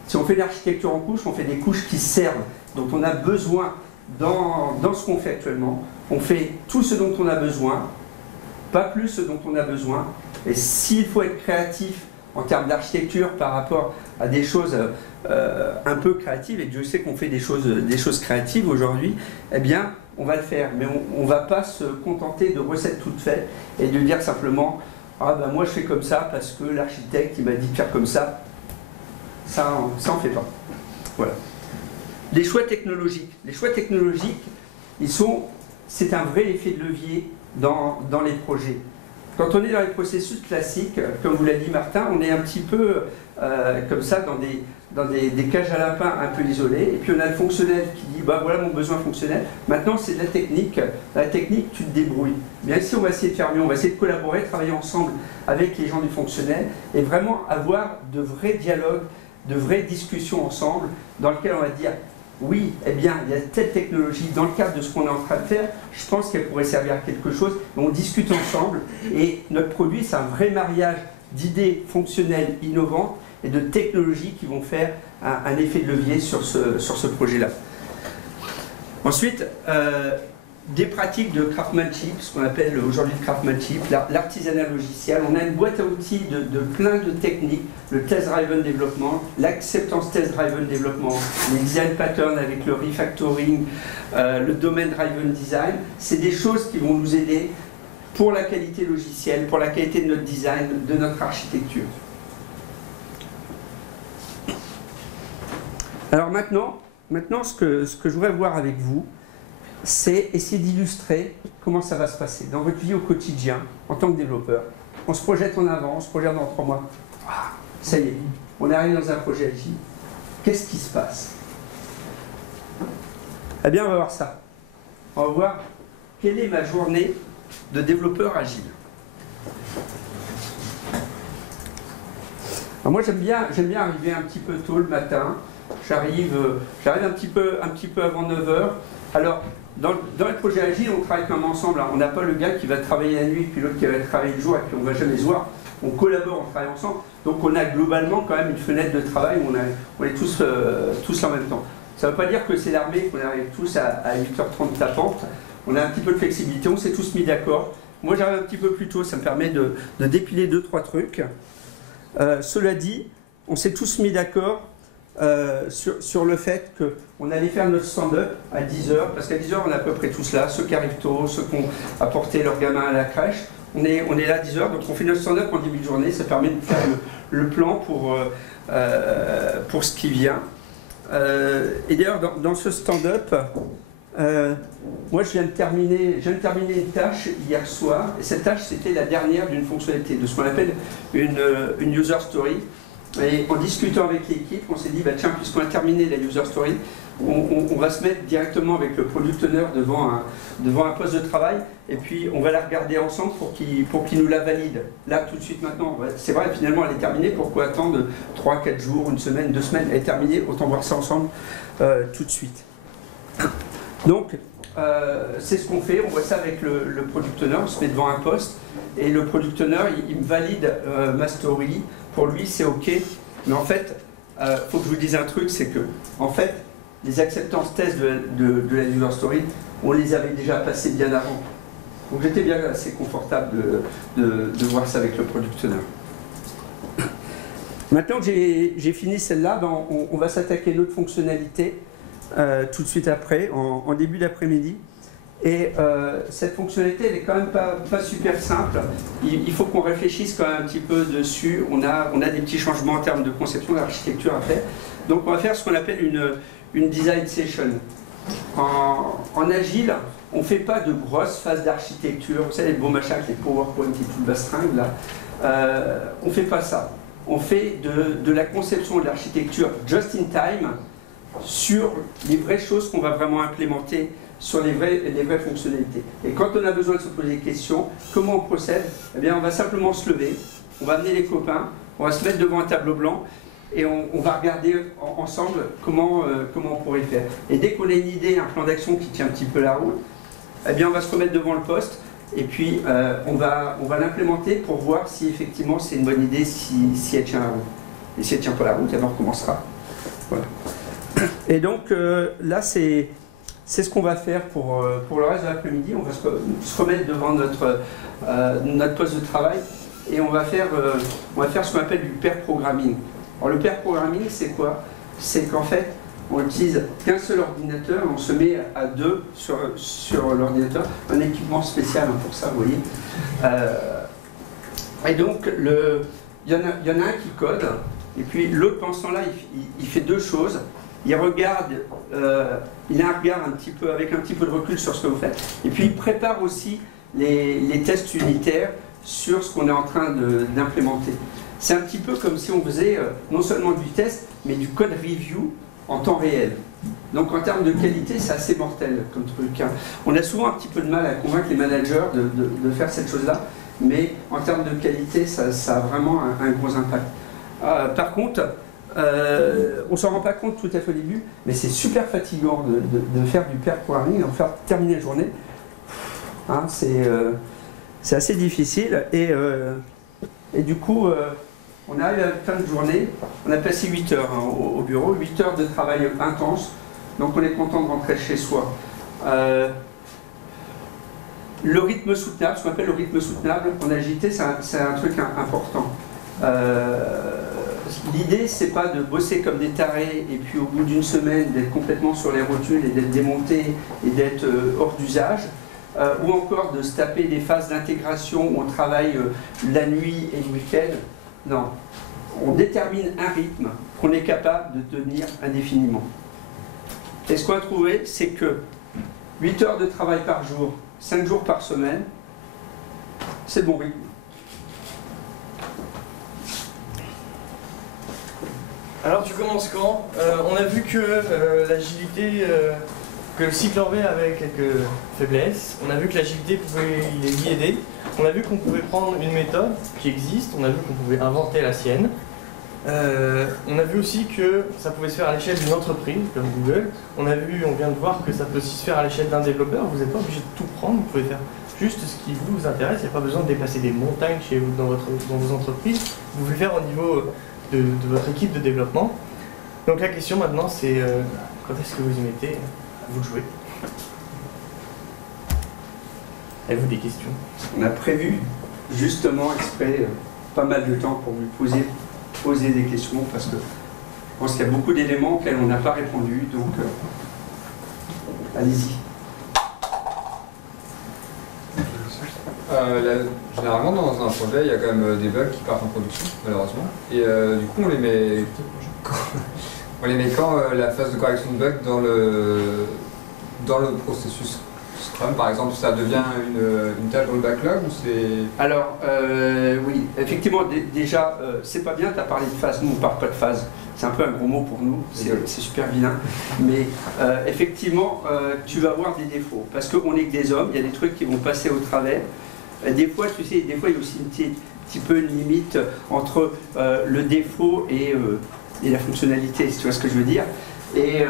Si on fait de l'architecture en couche, on fait des couches qui servent, dont on a besoin dans ce qu'on fait actuellement. On fait tout ce dont on a besoin, pas plus ce dont on a besoin. Et s'il faut être créatif en termes d'architecture par rapport à des choses un peu créatives, et Dieu sait qu'on fait des choses créatives aujourd'hui, eh bien, on va le faire. Mais on ne va pas se contenter de recettes toutes faites et de dire simplement « Ah ben moi je fais comme ça parce que l'architecte il m'a dit de faire comme ça ». Ça, on ne fait pas. Voilà. Les choix technologiques. Les choix technologiques, c'est un vrai effet de levier dans les projets. Quand on est dans les processus classiques, comme vous l'a dit Martin, on est un petit peu comme ça dans des cages à lapins un peu isolées. Et puis on a le fonctionnel qui dit bah voilà mon besoin fonctionnel. Maintenant c'est de la technique. La technique, tu te débrouilles. Bien ici on va essayer de faire mieux, on va essayer de collaborer, travailler ensemble avec les gens du fonctionnel et vraiment avoir de vrais dialogues, de vraies discussions ensemble dans lesquelles on va dire oui, eh bien, il y a telle technologie, dans le cadre de ce qu'on est en train de faire, je pense qu'elle pourrait servir à quelque chose. On discute ensemble et notre produit, c'est un vrai mariage d'idées fonctionnelles innovantes et de technologies qui vont faire un effet de levier sur ce projet-là. Ensuite, des pratiques de craftsmanship, ce qu'on appelle aujourd'hui le craftsmanship, l'artisanat logiciel. On a une boîte à outils de plein de techniques, le test-driven development, l'acceptance test-driven development, les design patterns avec le refactoring, le domain-driven design. C'est des choses qui vont nous aider pour la qualité logicielle, pour la qualité de notre design, de notre architecture. Alors maintenant ce que je voudrais voir avec vous, c'est essayer d'illustrer comment ça va se passer dans votre vie au quotidien en tant que développeur. On se projette en avant, on se projette dans 3 mois. Ah, ça y est, on arrive dans un projet agile. Qu'est-ce qui se passe? Eh bien, on va voir ça. On va voir quelle est ma journée de développeur agile. Alors moi, j'aime bien arriver un petit peu tôt le matin. J'arrive un petit peu avant 9 h. Alors, dans les projets agiles, on travaille comme ensemble. On n'a pas le gars qui va travailler la nuit, puis l'autre qui va travailler le jour, et puis on ne va jamais se voir. On collabore, on travaille ensemble. Donc on a globalement quand même une fenêtre de travail où on est tous en même temps. Ça ne veut pas dire que c'est l'armée, qu'on arrive tous à 8h30 tapante. On a un petit peu de flexibilité, on s'est tous mis d'accord. Moi j'arrive un petit peu plus tôt, ça me permet de dépiler 2-3 trucs. Cela dit, on s'est tous mis d'accord sur le fait qu'on allait faire notre stand-up à 10 h, parce qu'à 10 h on est à peu près tous là, ceux qui arrivent tôt, ceux qui ont apporté leur gamin à la crèche. On est là à 10 h, donc on fait notre stand-up en début de journée, ça permet de faire le plan pour ce qui vient. Et d'ailleurs dans ce stand-up, moi je viens de terminer une tâche hier soir, et cette tâche c'était la dernière d'une fonctionnalité, de ce qu'on appelle une user story. Et en discutant avec l'équipe, on s'est dit, bah, tiens, puisqu'on a terminé la user story, on va se mettre directement avec le product owner devant un poste de travail, et puis on va la regarder ensemble pour qu'il nous la valide. Là, tout de suite, maintenant, c'est vrai, finalement, elle est terminée, pourquoi attendre 3, 4 jours, 1 semaine, 2 semaines, elle est terminée, autant voir ça ensemble tout de suite. Donc, c'est ce qu'on fait, on voit ça avec le product owner, on se met devant un poste, et le product owner, il me valide ma story. Pour lui, c'est OK, mais en fait, faut que je vous dise un truc, c'est que, en fait, les acceptances tests de la user story, on les avait déjà passées bien avant. Donc j'étais bien assez confortable de voir ça avec le product owner. Maintenant que j'ai fini celle-là, ben, on va s'attaquer à une autre fonctionnalité tout de suite après, en début d'après-midi. Et cette fonctionnalité, elle est quand même pas super simple. Il faut qu'on réfléchisse quand même un petit peu dessus. On a des petits changements en termes de conception d'architecture à faire. Donc on va faire ce qu'on appelle une design session. En agile, on ne fait pas de grosses phases d'architecture, vous savez les beaux machins, les PowerPoint et tout le bastringue là. On ne fait pas ça. On fait de la conception de l'architecture just in time sur les vraies choses qu'on va vraiment implémenter, sur les vraies fonctionnalités. Et quand on a besoin de se poser des questions, comment on procède? Eh bien, on va simplement se lever, on va amener les copains, on va se mettre devant un tableau blanc et on va regarder ensemble comment on pourrait faire. Et dès qu'on a une idée, un plan d'action qui tient un petit peu la route, eh bien, on va se remettre devant le poste et puis on va l'implémenter pour voir si effectivement c'est une bonne idée, si elle tient la route. Et si elle ne tient pas la route, eh bien, on recommencera. Voilà. Et donc là, c'est ce qu'on va faire pour le reste de l'après-midi. On va se remettre devant notre poste de travail et on va faire ce qu'on appelle du pair programming. Alors le pair programming, c'est quoi? C'est qu'en fait, on utilise qu'un seul ordinateur, on se met à deux sur l'ordinateur, un équipement spécial pour ça, vous voyez. Et donc, il y en a un qui code, et puis l'autre, pendant ce temps-là, il fait deux choses. Il regarde, il a un regard avec un petit peu de recul sur ce que vous faites, et puis il prépare aussi les tests unitaires sur ce qu'on est en train d'implémenter. C'est un petit peu comme si on faisait non seulement du test, mais du code review en temps réel. Donc en termes de qualité, c'est assez mortel comme truc. Hein. On a souvent un petit peu de mal à convaincre les managers de faire cette chose-là, mais en termes de qualité, ça a vraiment un gros impact. Par contre, on ne s'en rend pas compte tout à fait au début, mais c'est super fatigant de faire du pair programming, de faire terminer la journée. Hein, c'est assez difficile et du coup, on arrive à la fin de journée, on a passé 8 heures au bureau, 8 heures de travail intense, donc on est content de rentrer chez soi. Le rythme soutenable, ce qu'on appelle le rythme soutenable en agilité, c'est un truc important. L'idée, c'est pas de bosser comme des tarés et puis au bout d'une semaine d'être complètement sur les rotules et d'être démonté et d'être hors d'usage, ou encore de se taper des phases d'intégration où on travaille la nuit et le week-end. Non, on détermine un rythme qu'on est capable de tenir indéfiniment. Et ce qu'on a trouvé, c'est que 8 heures de travail par jour, 5 jours par semaine, c'est le bon rythme. Alors tu commences quand? On a vu que l'agilité, que le cycle en V avait quelques faiblesses. On a vu que l'agilité pouvait y aider. On a vu qu'on pouvait prendre une méthode qui existe. On a vu qu'on pouvait inventer la sienne. On a vu aussi que ça pouvait se faire à l'échelle d'une entreprise comme Google. On vient de voir que ça peut aussi se faire à l'échelle d'un développeur. Vous n'êtes pas obligé de tout prendre. Vous pouvez faire juste ce qui vous intéresse. Il n'y a pas besoin de déplacer des montagnes chez vous dans vos entreprises. Vous pouvez le faire au niveau de votre équipe de développement. Donc la question maintenant c'est quand est-ce que vous y mettez? Vous jouez. Avez-vous des questions? On a prévu justement exprès pas mal de temps pour vous poser des questions parce que je pense qu'il y a beaucoup d'éléments auxquels on n'a pas répondu, donc allez-y. Généralement dans un projet il y a quand même des bugs qui partent en production malheureusement et du coup on les met quand la phase de correction de bugs dans le processus Scrum par exemple, ça devient une tâche dans le backlog ou c'est... Alors oui, effectivement déjà c'est pas bien, tu as parlé de phase, nous on ne parle pas de phase, c'est un peu un gros mot pour nous, c'est super vilain, mais effectivement tu vas avoir des défauts, parce qu'on n'est que des hommes, il y a des trucs qui vont passer au travers. Des fois, tu sais, il y a aussi un petit peu une limite entre le défaut et la fonctionnalité, si tu vois ce que je veux dire. Et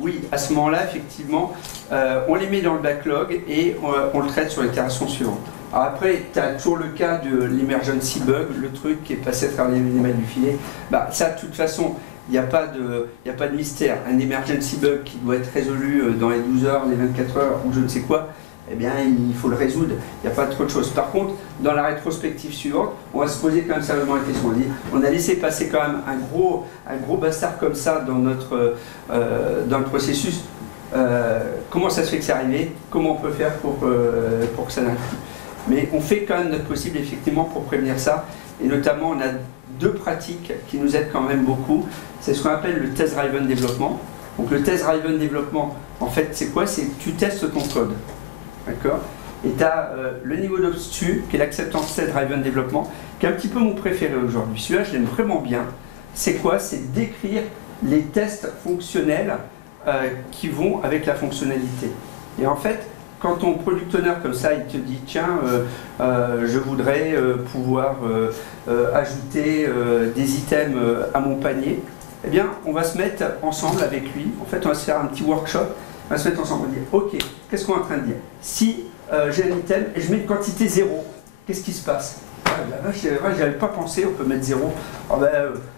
oui, à ce moment-là, effectivement, on les met dans le backlog et on le traite sur l'itération suivante. Alors après, tu as toujours le cas de l'emergency bug, le truc qui est passé à travers les mailles du filet. Bah, ça, de toute façon, il n'y a pas de mystère. Un emergency bug qui doit être résolu dans les 12 heures, les 24 heures ou je ne sais quoi, eh bien, il faut le résoudre, il n'y a pas trop de choses. Par contre, dans la rétrospective suivante, on va se poser quand même sérieusement la question. On a laissé passer quand même un gros bastard comme ça dans le processus. Comment ça se fait que c'est arrivé? Comment on peut faire pour que ça n'arrive plus? Mais on fait quand même notre possible effectivement pour prévenir ça. Et notamment, on a deux pratiques qui nous aident quand même beaucoup. C'est ce qu'on appelle le test driven développement. Donc le test driven développement, en fait, c'est quoi? C'est que tu testes ton code. D'accord? Et tu as le niveau d'obstu, qui est l'acceptance test driven développement, qui est un petit peu mon préféré aujourd'hui. Celui-là, je l'aime vraiment bien. C'est quoi? C'est d'écrire les tests fonctionnels qui vont avec la fonctionnalité. Et en fait, quand ton product owner comme ça, il te dit tiens, je voudrais pouvoir ajouter des items à mon panier, eh bien, on va se mettre ensemble avec lui. En fait, on va se faire un petit workshop. On va se mettre ensemble. On va dire ok, qu'est-ce qu'on est en train de dire? Si j'ai un item et je mets une quantité 0, qu'est-ce qui se passe? Je n'avais pas pensé, on peut mettre 0. Oh ben,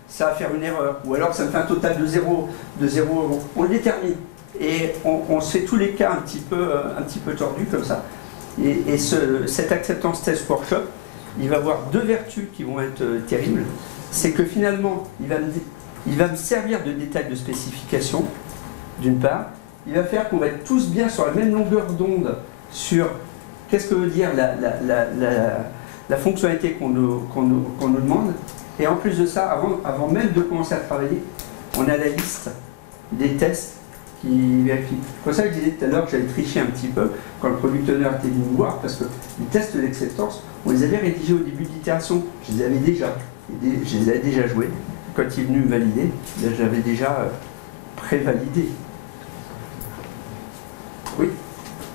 ça va faire une erreur. Ou alors ça me fait un total de 0 euros. On le détermine. Et on se fait tous les cas un petit peu tordus comme ça. Et cet acceptance test workshop, il va avoir deux vertus qui vont être terribles. C'est que finalement, il va me servir de détail de spécification, d'une part. Il va faire qu'on va être tous bien sur la même longueur d'onde sur qu'est-ce que veut dire la fonctionnalité qu'on nous demande. Et en plus de ça, avant même de commencer à travailler, on a la liste des tests qui vérifient. C'est pour ça que je disais tout à l'heure que j'avais triché un petit peu quand le product owner était venu nous voir, parce que les tests d'acceptance, on les avait rédigés au début de l'itération. Je les avais déjà joués. Quand il est venu me valider, je l'avais déjà pré-validé. Oui.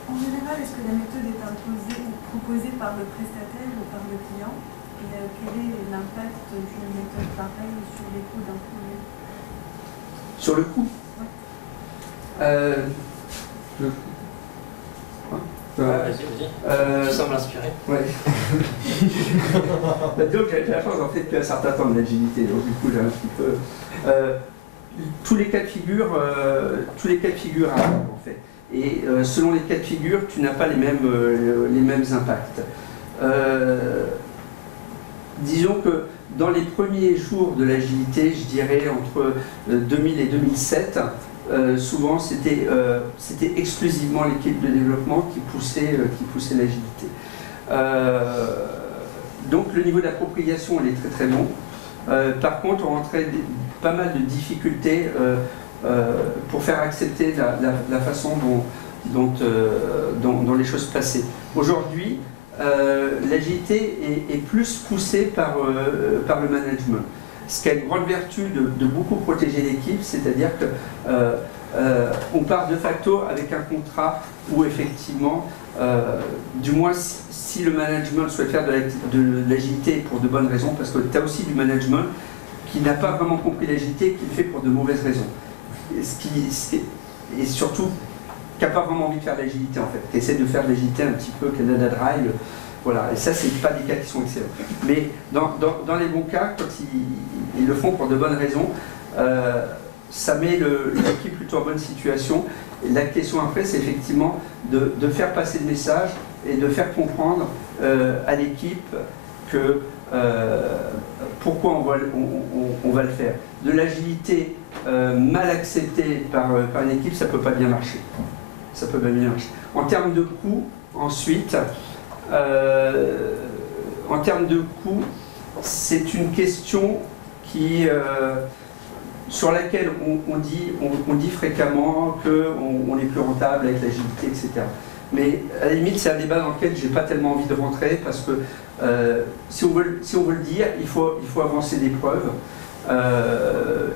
En général, est-ce que la méthode est imposée ou proposée par le prestataire ou par le client? Et quel est l'impact d'une méthode pareille sur les coûts d'un projet? Sur le coût? Vas-y. Tu sembles inspiré. Ouais. Donc j'ai la chance en fait depuis un certain temps de l'agilité, donc du coup j'ai un petit peu tous les cas de figure arrivent en fait. Et selon les cas de figure, tu n'as pas les mêmes impacts. Disons que dans les premiers jours de l'agilité, je dirais entre 2000 et 2007, souvent c'était exclusivement l'équipe de développement qui poussait l'agilité. Donc le niveau d'appropriation il est très très bon. Par contre, on rentrait pas mal de difficultés pour faire accepter la façon dont les choses passaient. Aujourd'hui, l'agilité est plus poussée par le management. Ce qui a une grande vertu de beaucoup protéger l'équipe, c'est-à-dire qu'on part de facto avec un contrat où effectivement, du moins si le management souhaite faire de l'agilité pour de bonnes raisons, parce que tu as aussi du management qui n'a pas vraiment compris l'agilité et qui le fait pour de mauvaises raisons. Et surtout, qui n'a pas vraiment envie de faire de l'agilité en fait, qui essaie de faire de l'agilité un petit peu Canada Dry. Voilà, et ça, c'est pas des cas qui sont excellents. Mais dans les bons cas, quand ils le font pour de bonnes raisons, ça met l'équipe plutôt en bonne situation. Et la question après, c'est effectivement de faire passer le message et de faire comprendre à l'équipe que pourquoi on va le faire. De l'agilité mal acceptée par une équipe, ça ne peut pas bien marcher. Ça peut pas bien marcher. En termes de coût, ensuite, en termes de coût, c'est une question sur laquelle on dit fréquemment qu'on est plus rentable avec l'agilité, etc. Mais à la limite, c'est un débat dans lequel je n'ai pas tellement envie de rentrer parce que si on veut le dire, il faut avancer des preuves.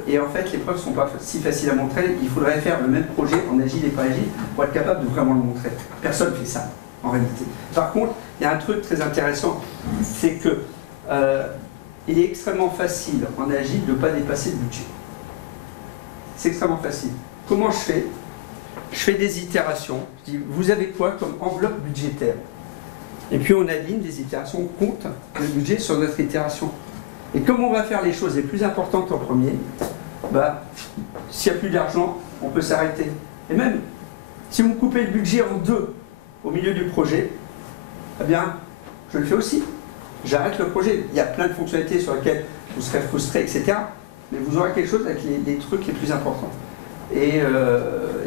Et en fait, les preuves ne sont pas si faciles à montrer. Il faudrait faire le même projet en agile et pas agile pour être capable de vraiment le montrer. Personne ne fait ça, en réalité. Par contre, il y a un truc très intéressant, c'est que il est extrêmement facile en agile de ne pas dépasser le budget. C'est extrêmement facile. Comment je fais? Je fais des itérations. Je dis, vous avez quoi comme enveloppe budgétaire? Et puis on aligne des itérations, on compte le budget sur notre itération. Et comme on va faire les choses les plus importantes en premier, s'il n'y a plus d'argent, on peut s'arrêter. Et même, si vous me coupez le budget en deux au milieu du projet, eh bien, je le fais aussi. J'arrête le projet. Il y a plein de fonctionnalités sur lesquelles vous serez frustré, etc. Mais vous aurez quelque chose avec les trucs les plus importants. Et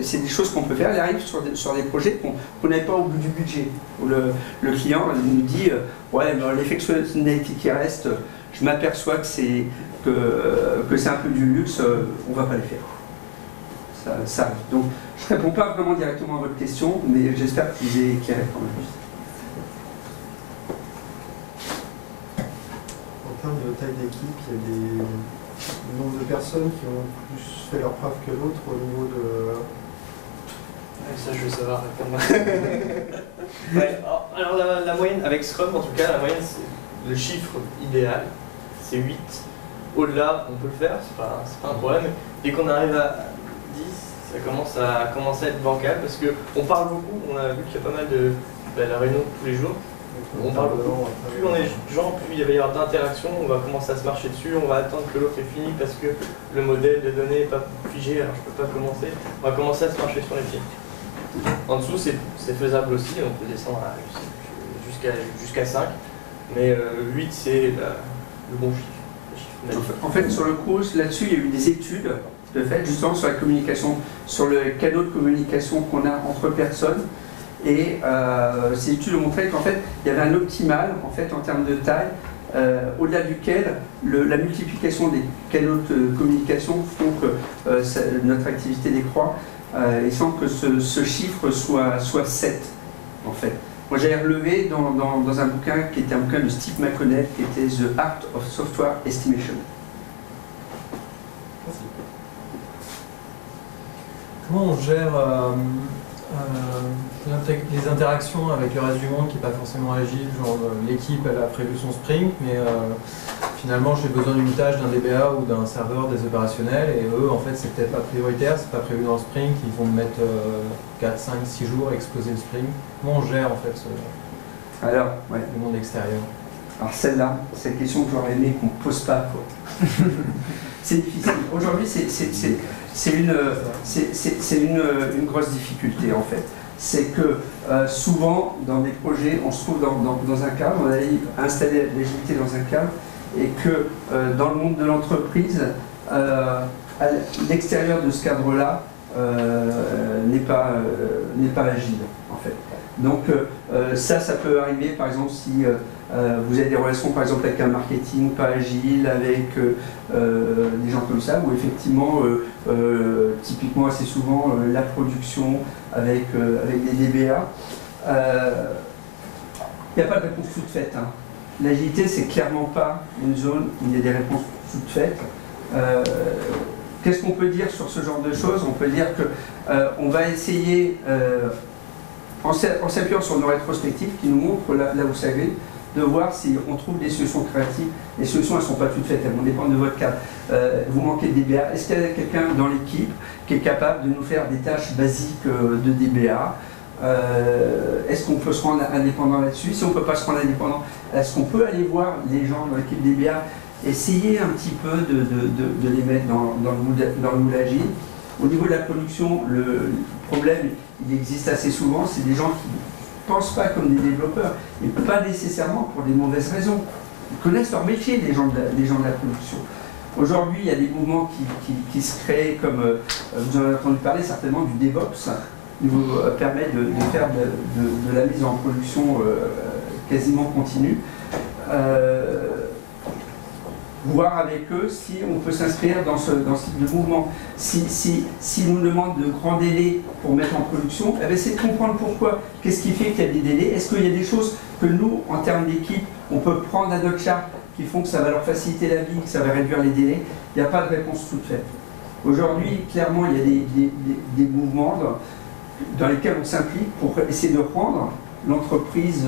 c'est des choses qu'on peut faire. Elle arrive sur des projets qu'on n'avait pas au bout du budget. Où le client nous dit ouais, mais les fonctionnalités qui restent, je m'aperçois que c'est un peu du luxe, on ne va pas les faire. Ça arrive. Donc je ne réponds pas vraiment directement à votre question, mais j'espère que vous avez éclairé quand même. En termes de taille d'équipe, il y a des nombre de personnes qui ont plus fait leur preuve que l'autre au niveau de... Ça, je veux savoir répondre. Ouais, alors la moyenne, avec Scrum en tout cas, la moyenne, c'est le chiffre idéal, c'est 8. Au-delà, on peut le faire, c'est pas un problème. Dès qu'on arrive à 10, ça commence à être bancal parce qu'on parle beaucoup, on a vu qu'il y a pas mal de la réunion tous les jours. On parle beaucoup. Plus on est gens, plus il va y avoir d'interactions, on va commencer à se marcher dessus, on va attendre que l'autre est fini parce que le modèle de données n'est pas figé, alors je ne peux pas commencer. On va commencer à se marcher sur les pieds. En dessous, c'est faisable aussi, on peut descendre jusqu'à 5, mais 8 c'est le bon chiffre. En fait, sur le coup, là-dessus, il y a eu des études de fait, justement sur la communication, sur le canal de communication qu'on a entre personnes. Et ces études ont montré qu'en fait, il y avait un optimal en fait, en termes de taille, au-delà duquel la multiplication des canaux de communication font que notre activité décroît. Il semble que ce chiffre soit 7, en fait. Moi, j'avais relevé dans un bouquin qui était un bouquin de Steve McConnell, qui était The Art of Software Estimation. Comment on gère les interactions avec le reste du monde qui n'est pas forcément agile, genre l'équipe elle a prévu son sprint, mais finalement j'ai besoin d'une tâche d'un DBA ou d'un serveur des opérationnels et eux en fait c'est peut-être pas prioritaire, c'est pas prévu dans le sprint, ils vont mettre 4, 5, 6 jours à exploser le sprint. Comment on gère en fait le monde extérieur? Alors celle-là, c'est la question que j'aurais aimé qu'on ne pose pas. C'est difficile. Aujourd'hui c'est une grosse difficulté en fait. C'est que souvent dans des projets, on se trouve dans un cadre, on a installé l'agilité dans un cadre, et que dans le monde de l'entreprise, à l'extérieur de ce cadre-là n'est pas agile en fait. Donc ça peut arriver par exemple si vous avez des relations par exemple avec un marketing pas agile, avec des gens comme ça, où effectivement, typiquement assez souvent la production avec des DBA, il n'y a pas de réponse toute faite. Hein. L'agilité, c'est clairement pas une zone où il y a des réponses toutes faites. Qu'est-ce qu'on peut dire sur ce genre de choses? On peut dire qu'on va essayer, en s'appuyant sur nos rétrospectives qui nous montrent, là vous savez, de voir si on trouve des solutions créatives. Les solutions, elles ne sont pas toutes faites, elles vont dépendre de votre cadre. Vous manquez de DBA. Est-ce qu'il y a quelqu'un dans l'équipe qui est capable de nous faire des tâches basiques de DBA? Est-ce qu'on peut se rendre indépendant là-dessus? Si on ne peut pas se rendre indépendant, est-ce qu'on peut aller voir les gens dans l'équipe DBA, essayer un petit peu de les mettre dans le moule agile? Au niveau de la production, le problème, il existe assez souvent, c'est des gens qui ne pensent pas comme des développeurs, mais pas nécessairement pour des mauvaises raisons. Ils connaissent leur métier, les gens de la production. Aujourd'hui, il y a des mouvements qui se créent, comme vous en avez entendu parler certainement, du DevOps, qui vous permet de faire de la mise en production quasiment continue. Voir avec eux si on peut s'inscrire dans ce type de mouvement. Si nous demandent de grands délais pour mettre en production, eh bien, c'est de comprendre pourquoi. Qu'est-ce qui fait qu'il y a des délais? Est-ce qu'il y a des choses que nous, en termes d'équipe, on peut prendre à notre charge qui font que ça va leur faciliter la vie, que ça va réduire les délais? Il n'y a pas de réponse toute faite. Aujourd'hui, clairement, il y a des mouvements dans lesquels on s'implique pour essayer de rendre l'entreprise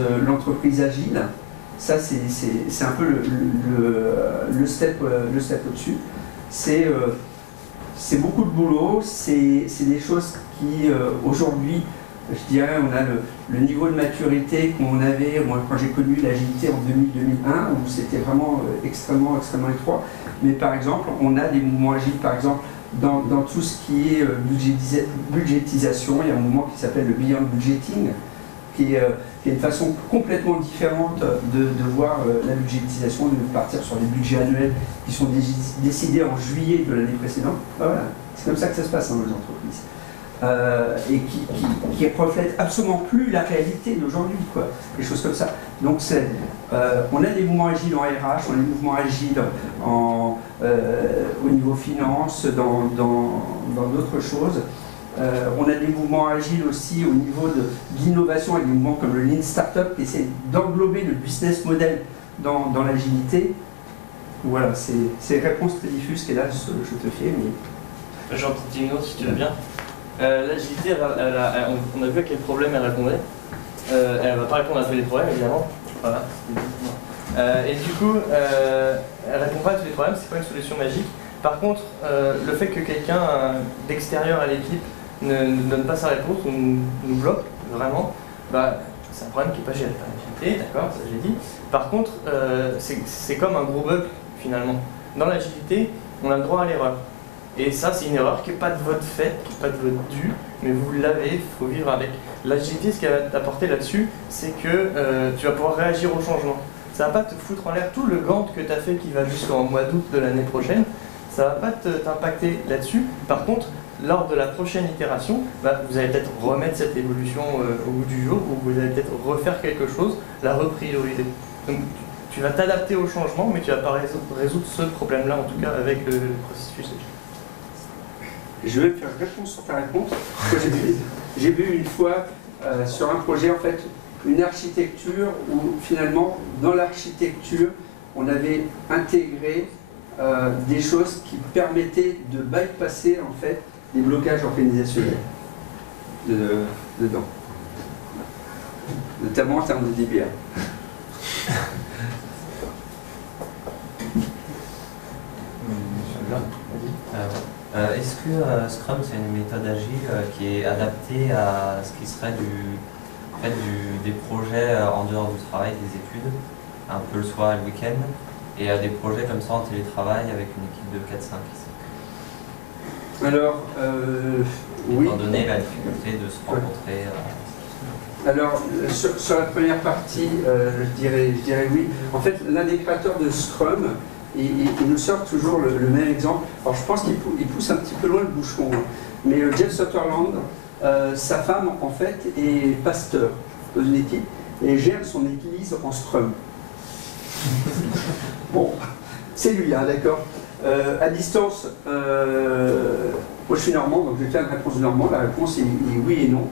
agile. Ça, c'est un peu le step au-dessus. C'est beaucoup de boulot, c'est des choses qui, aujourd'hui, je dirais, on a le niveau de maturité qu'on avait, moi, quand j'ai connu l'agilité en 2000-2001, où c'était vraiment extrêmement étroit. Mais par exemple, on a des mouvements agiles, par exemple, dans tout ce qui est budgétisation, il y a un mouvement qui s'appelle le Beyond Budgeting, qui est une façon complètement différente de voir la budgétisation, de partir sur des budgets annuels qui sont décidés en juillet de l'année précédente. Ben voilà, c'est comme ça que ça se passe dans les entreprises. Et qui reflète absolument plus la réalité d'aujourd'hui, quoi, des choses comme ça. Donc on a des mouvements agiles en RH, on a des mouvements agiles au niveau finance, dans d'autres choses. On a des mouvements agiles aussi au niveau de l'innovation, avec des mouvements comme le Lean Startup qui essaie d'englober le business model dans l'agilité. Voilà, c'est une réponse très diffuse qui est là, je te fais, mais... J'ai un petit minute si tu veux bien. L'agilité, on a vu à quel problème elle répondait. Elle ne va pas répondre à tous les problèmes, évidemment. Voilà. Et du coup, elle ne répond pas à tous les problèmes, c'est pas une solution magique. Par contre, le fait que quelqu'un d'extérieur à l'équipe ne donne pas sa réponse ou nous bloque, vraiment, bah, c'est un problème qui n'est pas géré par l'agilité, d'accord, ça j'ai dit. Par contre, c'est comme un gros bug, finalement. Dans l'agilité, on a le droit à l'erreur. Et ça, c'est une erreur qui n'est pas de votre fait, qui n'est pas de votre dû, mais vous l'avez, il faut vivre avec. L'agilité, ce qu'elle va t'apporter là-dessus, c'est que tu vas pouvoir réagir au changement. Ça ne va pas te foutre en l'air tout le Gantt que tu as fait qui va jusqu'en mois d'août de l'année prochaine. Ça ne va pas t'impacter là-dessus. Par contre, lors de la prochaine itération, bah, vous allez peut-être remettre cette évolution au bout du jour, ou vous allez peut-être refaire quelque chose, la reprioriser. Donc, tu vas t'adapter au changement, mais tu ne vas pas résoudre ce problème-là, en tout cas, avec le processus. Je vais faire réponse sur ta réponse. J'ai vu une fois sur un projet, en fait, une architecture où finalement, dans l'architecture, on avait intégré des choses qui permettaient de bypasser en fait des blocages organisationnels dedans, notamment en termes de DBA. Est-ce que Scrum c'est une méthode agile qui est adaptée à ce qui serait des projets en dehors du travail, des études, un peu le soir et le week-end, et des projets comme ça en télétravail avec une équipe de 4-5? Alors, oui. Étant donné la difficulté de se rencontrer. Alors, sur la première partie, je dirais oui. En fait, l'un des créateurs de Scrum, il nous sort toujours le même exemple. Alors, je pense qu'il pousse un petit peu loin le bouchon. Hein. Mais Jeff Sutherland, sa femme, en fait, est pasteur dans une équipe et gère son église en Scrum. Bon, c'est lui, hein, d'accord. À distance, moi je suis normand, donc je vais faire une réponse normand. La réponse est oui et non.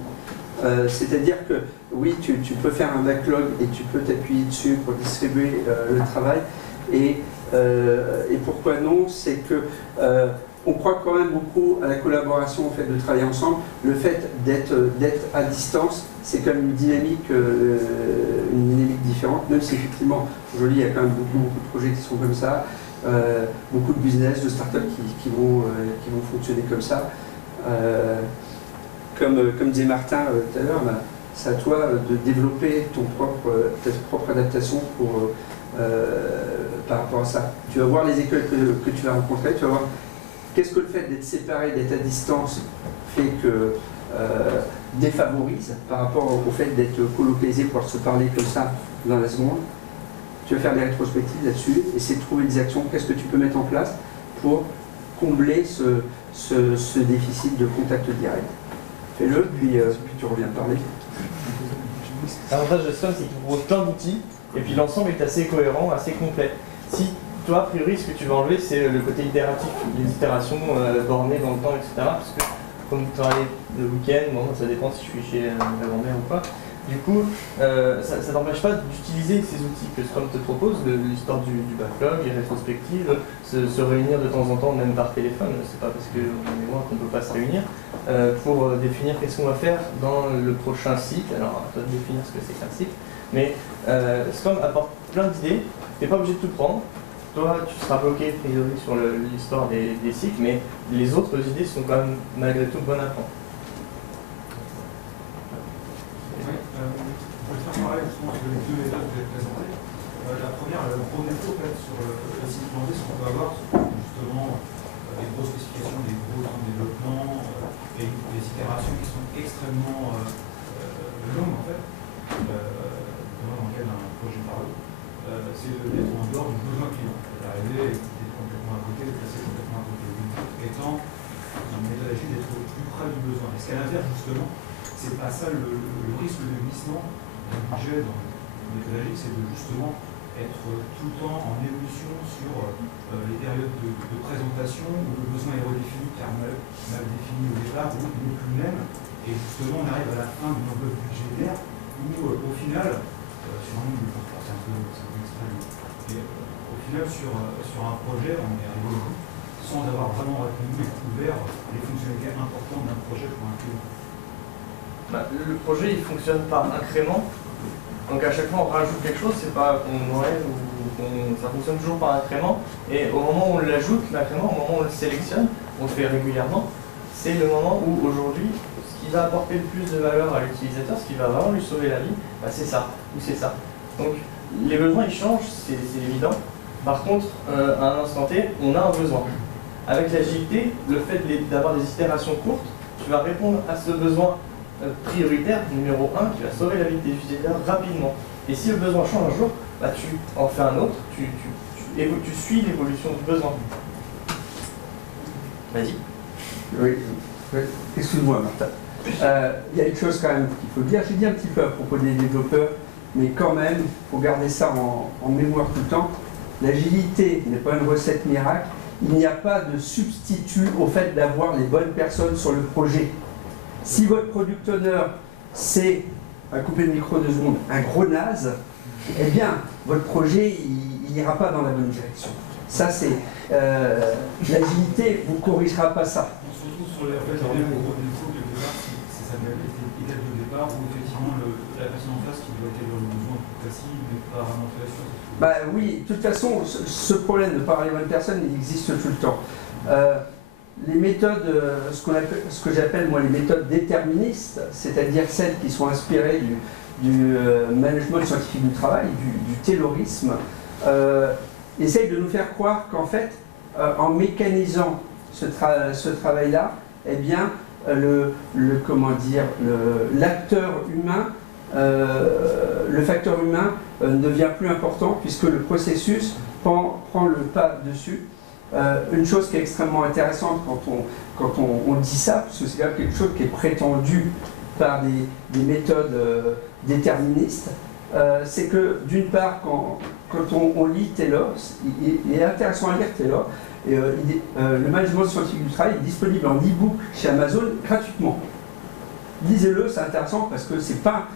C'est-à-dire que oui, tu peux faire un backlog et tu peux t'appuyer dessus pour distribuer le travail. Et pourquoi non? C'est que on croit quand même beaucoup à la collaboration, au fait de travailler ensemble. Le fait d'être à distance, c'est quand même une dynamique différente, même si effectivement, aujourd'hui, il y a quand même beaucoup de projets qui sont comme ça. Beaucoup de business, de startups qui vont fonctionner comme ça. Comme disait Martin tout à l'heure, bah, c'est à toi de développer ta propre adaptation par rapport à ça. Tu vas voir les écueils que tu vas rencontrer, tu vas voir qu'est-ce que le fait d'être séparé, d'être à distance fait que défavorise par rapport au fait d'être colocalisé pour se parler comme ça dans la seconde. Tu vas faire des rétrospectives là-dessus, essayer de trouver des actions, qu'est-ce que tu peux mettre en place pour combler ce déficit de contact direct. Fais-le, puis tu reviens parler. L'avantage de Scrum, c'est qu'il propose plein d'outils, et puis l'ensemble est assez cohérent, assez complet. Si toi, a priori, ce que tu vas enlever, c'est le côté itératif, les itérations bornées dans le temps, etc. Parce que, comme tu parlais le week-end, bon, ça dépend si je suis chez la grand-mère ou pas. Du coup, ça t'empêche pas d'utiliser ces outils que Scrum te propose, l'histoire du backlog, les rétrospectives, se réunir de temps en temps, même par téléphone, c'est pas parce qu'on est loin qu'on ne peut pas se réunir, pour définir qu'est-ce qu'on va faire dans le prochain cycle. Alors, à toi de définir ce que c'est qu'un cycle, mais Scrum apporte plein d'idées, tu n'es pas obligé de tout prendre. Toi, tu seras bloqué a priori sur l'histoire des cycles, mais les autres idées sont quand même malgré tout bonnes à prendre. Pour faire pareil sur les deux méthodes que vous avez présentées, la première, le gros défaut en fait, sur le cycle demandé, ce qu'on peut avoir, c'est justement des grosses spécifications, des gros temps de développement et des itérations qui sont extrêmement longues en fait. justement, c'est pas ça le risque de glissement d'un budget dans le méthodologie, c'est de justement être tout le temps en évolution sur les périodes de présentation où le besoin est redéfini car mal défini au départ ou n'est plus le même. Et justement, on arrive à la fin d'une enveloppe budgétaire où, au final, sur un nombre de c'est un peu extrême, mais au final, sur un projet, on est arrivé au bout sans avoir vraiment retenu et couvert les fonctionnalités importantes d'un projet pour un client. Le projet il fonctionne par incrément, donc à chaque fois on rajoute quelque chose, c'est pas qu'on enlève ou ça fonctionne toujours par incrément, et au moment où on l'ajoute, l'incrément, au moment où on le sélectionne, on le fait régulièrement, c'est le moment où aujourd'hui, ce qui va apporter le plus de valeur à l'utilisateur, ce qui va vraiment lui sauver la vie, bah c'est ça, ou c'est ça. Donc les besoins ils changent, c'est évident. Par contre, à un instant T, on a un besoin. Avec l'agilité, le fait d'avoir des itérations courtes, tu vas répondre à ce besoin prioritaire, numéro 1, qui va sauver la vie des utilisateurs rapidement. Et si le besoin change un jour, bah, tu en fais un autre, tu suis l'évolution du besoin. Vas-y. Oui, excuse-moi Martin. Il y a une chose quand même qu'il faut dire, j'ai dit un petit peu à propos des développeurs, mais quand même, il faut garder ça en mémoire tout le temps. L'agilité n'est pas une recette miracle, il n'y a pas de substitut au fait d'avoir les bonnes personnes sur le projet. Si votre product owner, c'est, à couper le micro 2 secondes, un gros naze, eh bien, votre projet, il n'ira pas dans la bonne direction. Ça, c'est l'agilité, vous ne corrigera pas ça. Surtout sur les gros défauts, quelque part, si ça avait été établi au départ, où effectivement la personne en face qui doit établir le besoin précis n'est pas vraiment très sûr. Bah oui, de toute façon, ce problème de parler à une personne, il existe tout le temps. Les méthodes, ce que j'appelle moi les méthodes déterministes, c'est-à-dire celles qui sont inspirées du management scientifique du travail, du taylorisme, essayent de nous faire croire qu'en fait, en mécanisant ce travail-là, eh bien, l'acteur humain, le facteur humain ne devient plus important puisque le processus prend le pas dessus. Une chose qui est extrêmement intéressante quand on dit ça, parce que c'est quand même quelque chose qui est prétendu par des méthodes déterministes, c'est que d'une part, quand on lit Taylor, il est intéressant à lire Taylor, et, le management scientifique du travail est disponible en e-book chez Amazon gratuitement. Lisez-le, c'est intéressant parce que c'est pas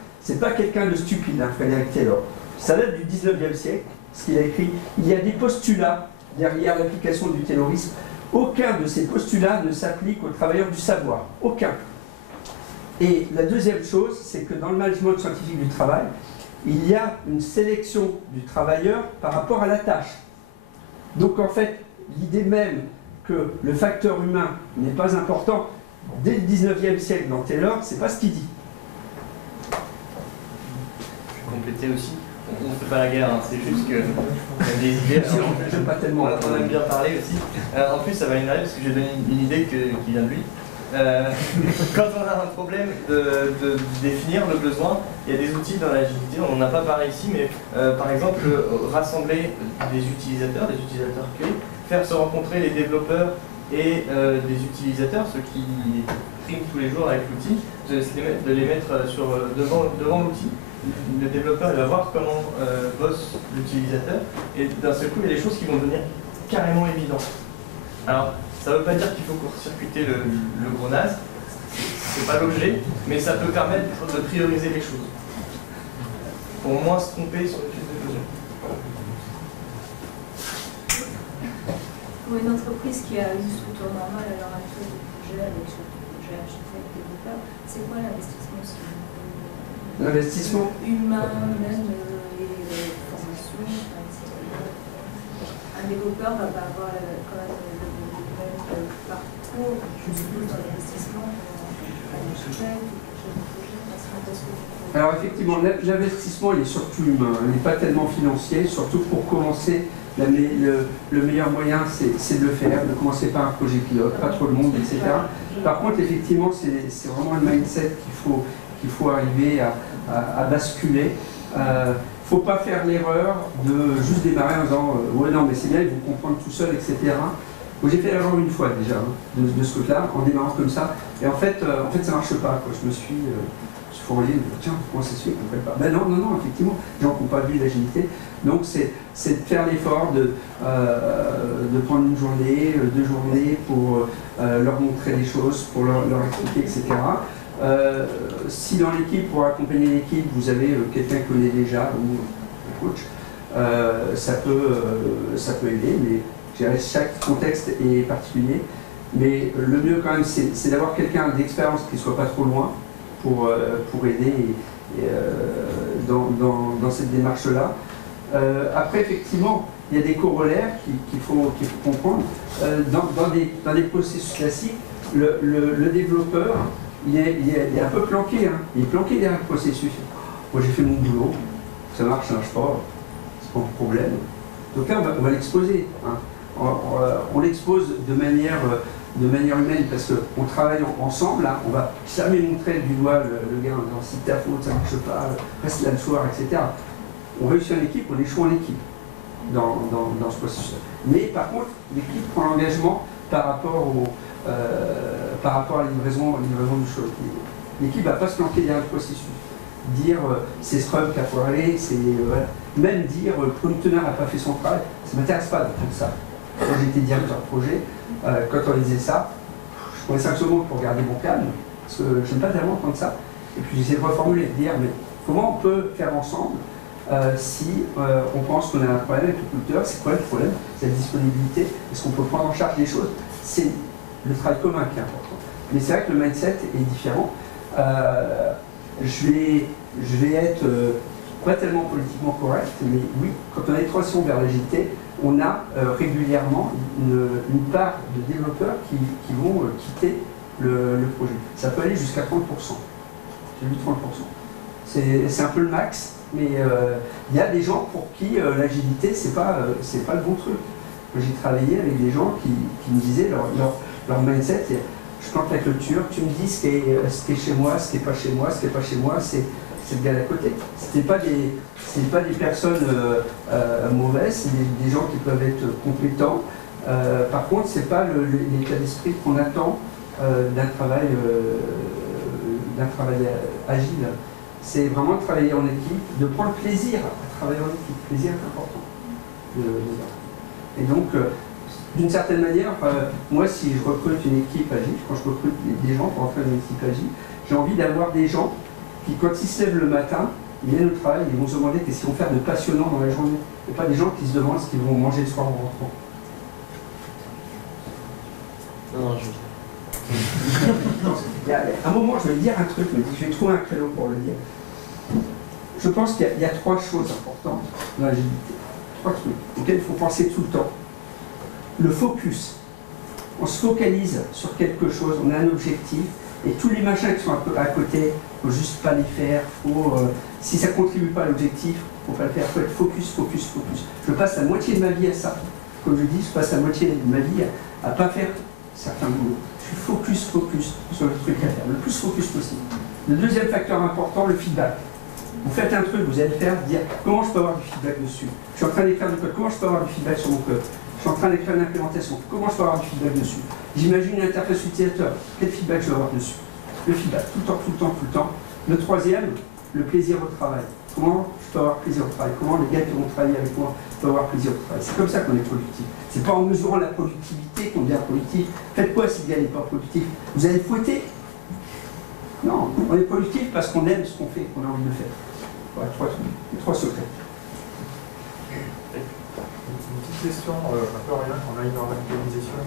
quelqu'un de stupide, hein, Frédéric Taylor. Ça date du 19e siècle, ce qu'il a écrit. Il y a des postulats derrière l'application du taylorisme. Aucun de ces postulats ne s'applique aux travailleurs du savoir. Aucun. Et la deuxième chose, c'est que dans le management scientifique du travail, il y a une sélection du travailleur par rapport à la tâche. Donc en fait, l'idée même que le facteur humain n'est pas important, dès le 19e siècle dans Taylor, c'est pas ce qu'il dit. Je vais compléter aussi. On ne fait pas la guerre, hein, c'est juste que on a des idées. J'aime pas tellement. On aime bien parler aussi. En plus, ça va une arrive parce que j'ai donné une idée qui vient de lui. Quand on a un problème de définir le besoin, il y a des outils dans l'agilité, on n'en a pas parlé ici, mais par exemple, rassembler des utilisateurs clés, faire se rencontrer les développeurs et des utilisateurs, ceux qui priment tous les jours avec l'outil, de les mettre devant l'outil. Le développeur il va voir comment bosse l'utilisateur et d'un seul coup il y a des choses qui vont devenir carrément évidentes. Alors ça ne veut pas dire qu'il faut court-circuiter le gros naze, c'est pas l'objet, mais ça peut permettre de prioriser les choses pour moins se tromper sur le type de besoin. Pour une entreprise qui a une structure normale à l'heure actuelle de projet avec ce projet architecte développeur, c'est quoi l'investissement? L'investissement humain, même, et formation, etc. Un développeur va pas avoir quand même le même parcours, je suppose, dans l'investissement, un architecte, chef de projet, Alors effectivement, l'investissement il est surtout humain, il n'est pas tellement financier, surtout pour commencer, le meilleur moyen c'est de le faire, de commencer par un projet pilote, pas trop de monde, etc. Par contre, effectivement, c'est vraiment le mindset qu'il faut arriver à basculer. Il ne faut pas faire l'erreur de juste démarrer en disant ouais non mais c'est bien, ils vont comprendre tout seul, etc. Bon, j'ai fait l'erreur une fois déjà, hein, de ce côté-là, en démarrant comme ça. Et en fait ça marche pas, quoi. Je me suis fourré, tiens, comment ça se fait qu'on ne fait pas? Ben non, effectivement, les gens qui n'ont pas vu l'agilité. Donc c'est de faire l'effort de prendre une journée, 2 journées pour leur montrer des choses, pour leur expliquer, etc. Si dans l'équipe, pour accompagner l'équipe, vous avez quelqu'un qui connaît déjà, ou un coach, ça peut aider, mais je dirais, chaque contexte est particulier. Mais le mieux quand même, c'est d'avoir quelqu'un d'expérience qui ne soit pas trop loin pour aider dans cette démarche-là. Après, effectivement, il y a des corollaires qu'il faut comprendre. Dans des processus classiques, le développeur, il est un peu planqué. Hein. Il est planqué derrière le processus. Moi, j'ai fait mon boulot, ça marche, ça marche pas, c'est pas un problème. Donc là, on va l'exposer. Hein. On l'expose de manière humaine parce qu'on travaille ensemble. Hein. On ne va jamais montrer du doigt le gars en disant si ta faute, ça ne marche pas, reste là le soir, etc. On réussit en équipe, on échoue en équipe dans ce processus. Mais par contre, l'équipe prend l'engagement par rapport à la livraison du chose. L'équipe ne va pas se planquer derrière le processus. Dire c'est Scrum qui a foiré, voilà. Même dire le product owner n'a pas fait son travail, ça ne m'intéresse pas d'entendre ça. Quand j'étais directeur de projet, quand on disait ça, je prenais 5 secondes pour garder mon calme, parce que je n'aime pas tellement entendre ça. Et puis j'essaie de reformuler, de dire mais comment on peut faire ensemble si on pense qu'on a un problème avec le producteur, c'est quoi le problème? C'est la disponibilité, est-ce qu'on peut prendre en charge les choses? C'est le travail commun qui est important. Mais c'est vrai que le mindset est différent. Je vais être pas tellement politiquement correct, mais oui, quand on a une transition vers l'agilité, on a régulièrement une part de développeurs qui vont quitter le projet. Ça peut aller jusqu'à 30%. J'ai vu 30%. C'est un peu le max, mais il y a des gens pour qui l'agilité, c'est pas le bon truc. J'ai travaillé avec des gens qui me disaient leur mindset, je plante la clôture, tu me dis ce qui est chez moi, ce qui n'est pas chez moi, ce qui n'est pas chez moi, c'est le gars d'à côté. Ce n'est pas des personnes mauvaises, c'est des gens qui peuvent être compétents. Par contre, ce n'est pas l'état d'esprit qu'on attend d'un travail agile. C'est vraiment de travailler en équipe, de prendre plaisir à travailler en équipe. Le plaisir est important. Et donc, d'une certaine manière, moi, si je recrute une équipe agile, quand je recrute des gens pour entrer dans une équipe agile, j'ai envie d'avoir des gens qui, quand ils se lèvent le matin, ils viennent au travail, ils vont se demander qu'est-ce qu'ils vont faire de passionnant dans la journée. Et pas des gens qui se demandent ce qu'ils vont manger le soir en rentrant. Non, À un moment, je vais dire un truc, mais je vais trouver un créneau pour le dire. Je pense qu'il y a 3 choses importantes dans l'agilité. 3 trucs auxquels il faut penser tout le temps. Le focus. On se focalise sur quelque chose, on a un objectif, et tous les machins qui sont un peu à côté, il ne faut juste pas les faire. Si ça ne contribue pas à l'objectif, il ne faut pas le faire. Il faut être focus, focus, focus. Je passe la moitié de ma vie à ça. Comme je dis, je passe la moitié de ma vie à ne pas faire certains boulots. Je suis focus, focus sur le truc à faire, le plus focus possible. Le deuxième facteur important, le feedback. Vous faites un truc, vous allez le faire, dire comment je peux avoir du feedback dessus. Je suis en train d'écrire du code, comment je peux avoir du feedback sur mon code. Je suis en train d'écrire une implémentation, comment je peux avoir du feedback dessus. J'imagine une interface utilisateur, quel feedback je vais avoir dessus. Le feedback, tout le temps, tout le temps, tout le temps. Le troisième, le plaisir au travail. Comment je peux avoir plaisir au travail? Comment les gars qui vont travailler avec moi peuvent avoir plaisir au travail? C'est comme ça qu'on est productif. C'est pas en mesurant la productivité qu'on devient productif. Faites quoi si le gars n'est pas productif? Vous allez le fouetter? Non, on est productif parce qu'on aime ce qu'on fait, qu'on a envie de faire. Voilà, 3 secrets. Une petite question, un peu rien, on a une organisation.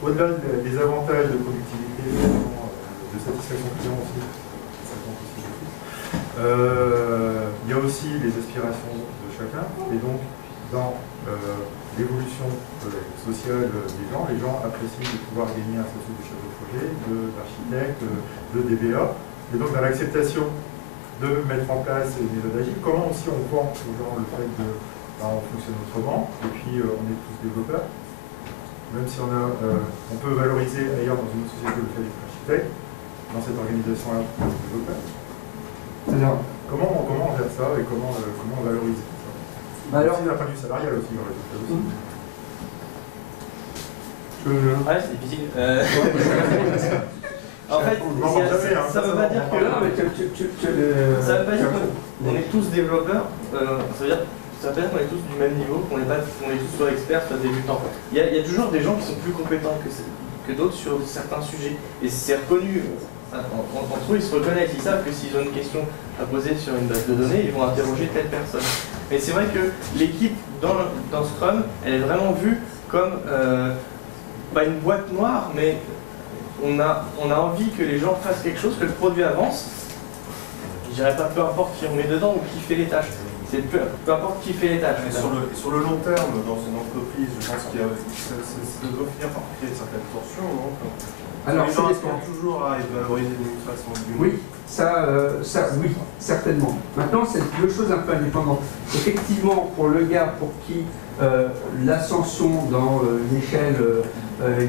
Au-delà des avantages de productivité, de satisfaction client aussi, ça compte aussi beaucoup. Il y a aussi les aspirations de chacun, et donc dans l'évolution sociale des gens, les gens apprécient de pouvoir gagner un statut de chef de projet, d'architecte, de DBA, et donc dans l'acceptation de mettre en place une méthode agile, comment aussi on vend aux gens le fait que on fonctionne autrement, et puis on est tous développeurs, même si on peut valoriser ailleurs dans une autre société le fait d'être architecte, dans cette organisation-là, on est développeur. Alors, comment on gère ça et comment on valorise ça? Aussi d'un point de vue salarial aussi, Je peux. Ouais, c'est difficile. En fait, ça veut pas dire que. Ça veut pas dire qu'on est tous développeurs. Ça veut pas dire qu'on est tous du même niveau, qu'on est tous soit experts, soit débutants. Il y a toujours des gens qui sont plus compétents que d'autres sur certains sujets. Et c'est reconnu. Entre eux, ils se reconnaissent, ils savent que s'ils ont une question à poser sur une base de données, ils vont interroger telle personne. Mais c'est vrai que l'équipe dans Scrum, elle est vraiment vue comme pas une boîte noire, mais on a envie que les gens fassent quelque chose, que le produit avance. Je dirais pas peu importe qui on met dedans ou qui fait les tâches. C'est peu importe qui fait les tâches. Et sur le long terme, dans une entreprise, je pense qu'il ça doit finir par créer certaines tensions, non? Alors, les gens aspirent toujours à valoriser d'une façon ou d'une autre. oui, oui, certainement. Maintenant, c'est deux choses un peu indépendantes. Effectivement, pour le gars pour qui l'ascension dans l'échelle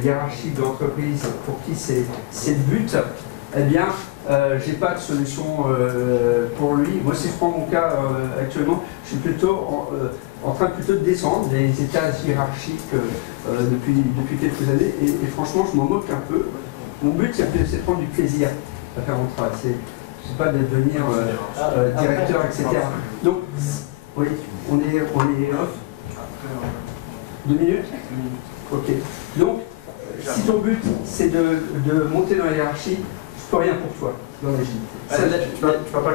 hiérarchique de l'entreprise, pour qui c'est le but, eh bien, j'ai pas de solution pour lui. Moi, si je prends mon cas actuellement, je suis plutôt en train plutôt de descendre des étages hiérarchiques depuis quelques années, et franchement, je m'en moque un peu. Mon but, c'est de prendre du plaisir à faire mon travail. C'est pas de devenir directeur, etc. Donc, oui, on est off. 2 minutes. Ok. Donc, si ton but, c'est de monter dans la hiérarchie, je peux rien pour toi dans la vie. Tu ne parles pas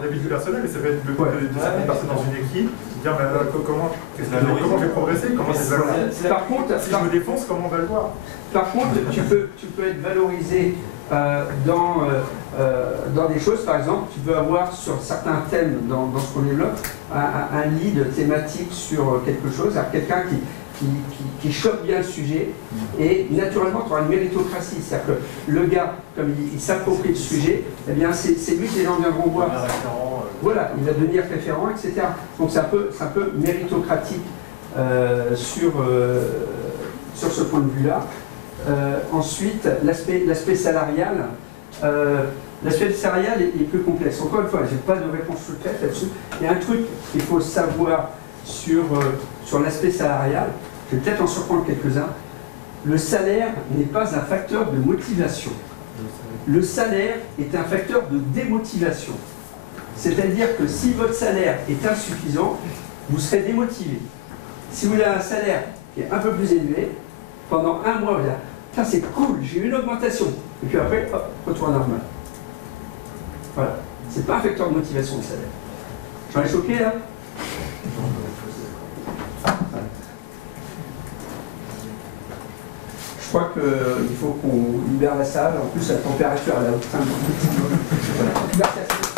d'habitude du personnel, mais ça peut être le but de certaines personnes dans une équipe, dire comment je vais progresser, comment je vais valoir. Par contre, si je me défonce, comment on va le voir? Par contre, tu peux être valorisé dans des choses. Par exemple, tu peux avoir sur certains thèmes dans ce qu'on développe un lead thématique sur quelque chose, quelqu'un qui chope bien le sujet, et naturellement tu auras une méritocratie, c'est-à-dire que le gars, comme il s'approprie le sujet, eh bien c'est lui que les gens viendront voir. Voilà, il va devenir référent, etc. Donc c'est un peu méritocratique sur ce point de vue-là. Ensuite, l'aspect salarial. L'aspect salarial est plus complexe. Encore une fois, je n'ai pas de réponse toute faite là-dessus. Il y a un truc qu'il faut savoir sur l'aspect salarial, je vais peut-être en surprendre quelques-uns. Le salaire n'est pas un facteur de motivation. Le salaire est un facteur de démotivation. C'est-à-dire que si votre salaire est insuffisant, vous serez démotivé. Si vous avez un salaire qui est un peu plus élevé, pendant un mois, vous allez dire « Putain, c'est cool, j'ai eu une augmentation ». Et puis après, hop, retour normal. Voilà. C'est pas un facteur de motivation, le salaire. J'en ai choqué, là? Je crois qu'il faut qu'on libère la salle. En plus, la température, elle est en train de... Voilà. Merci.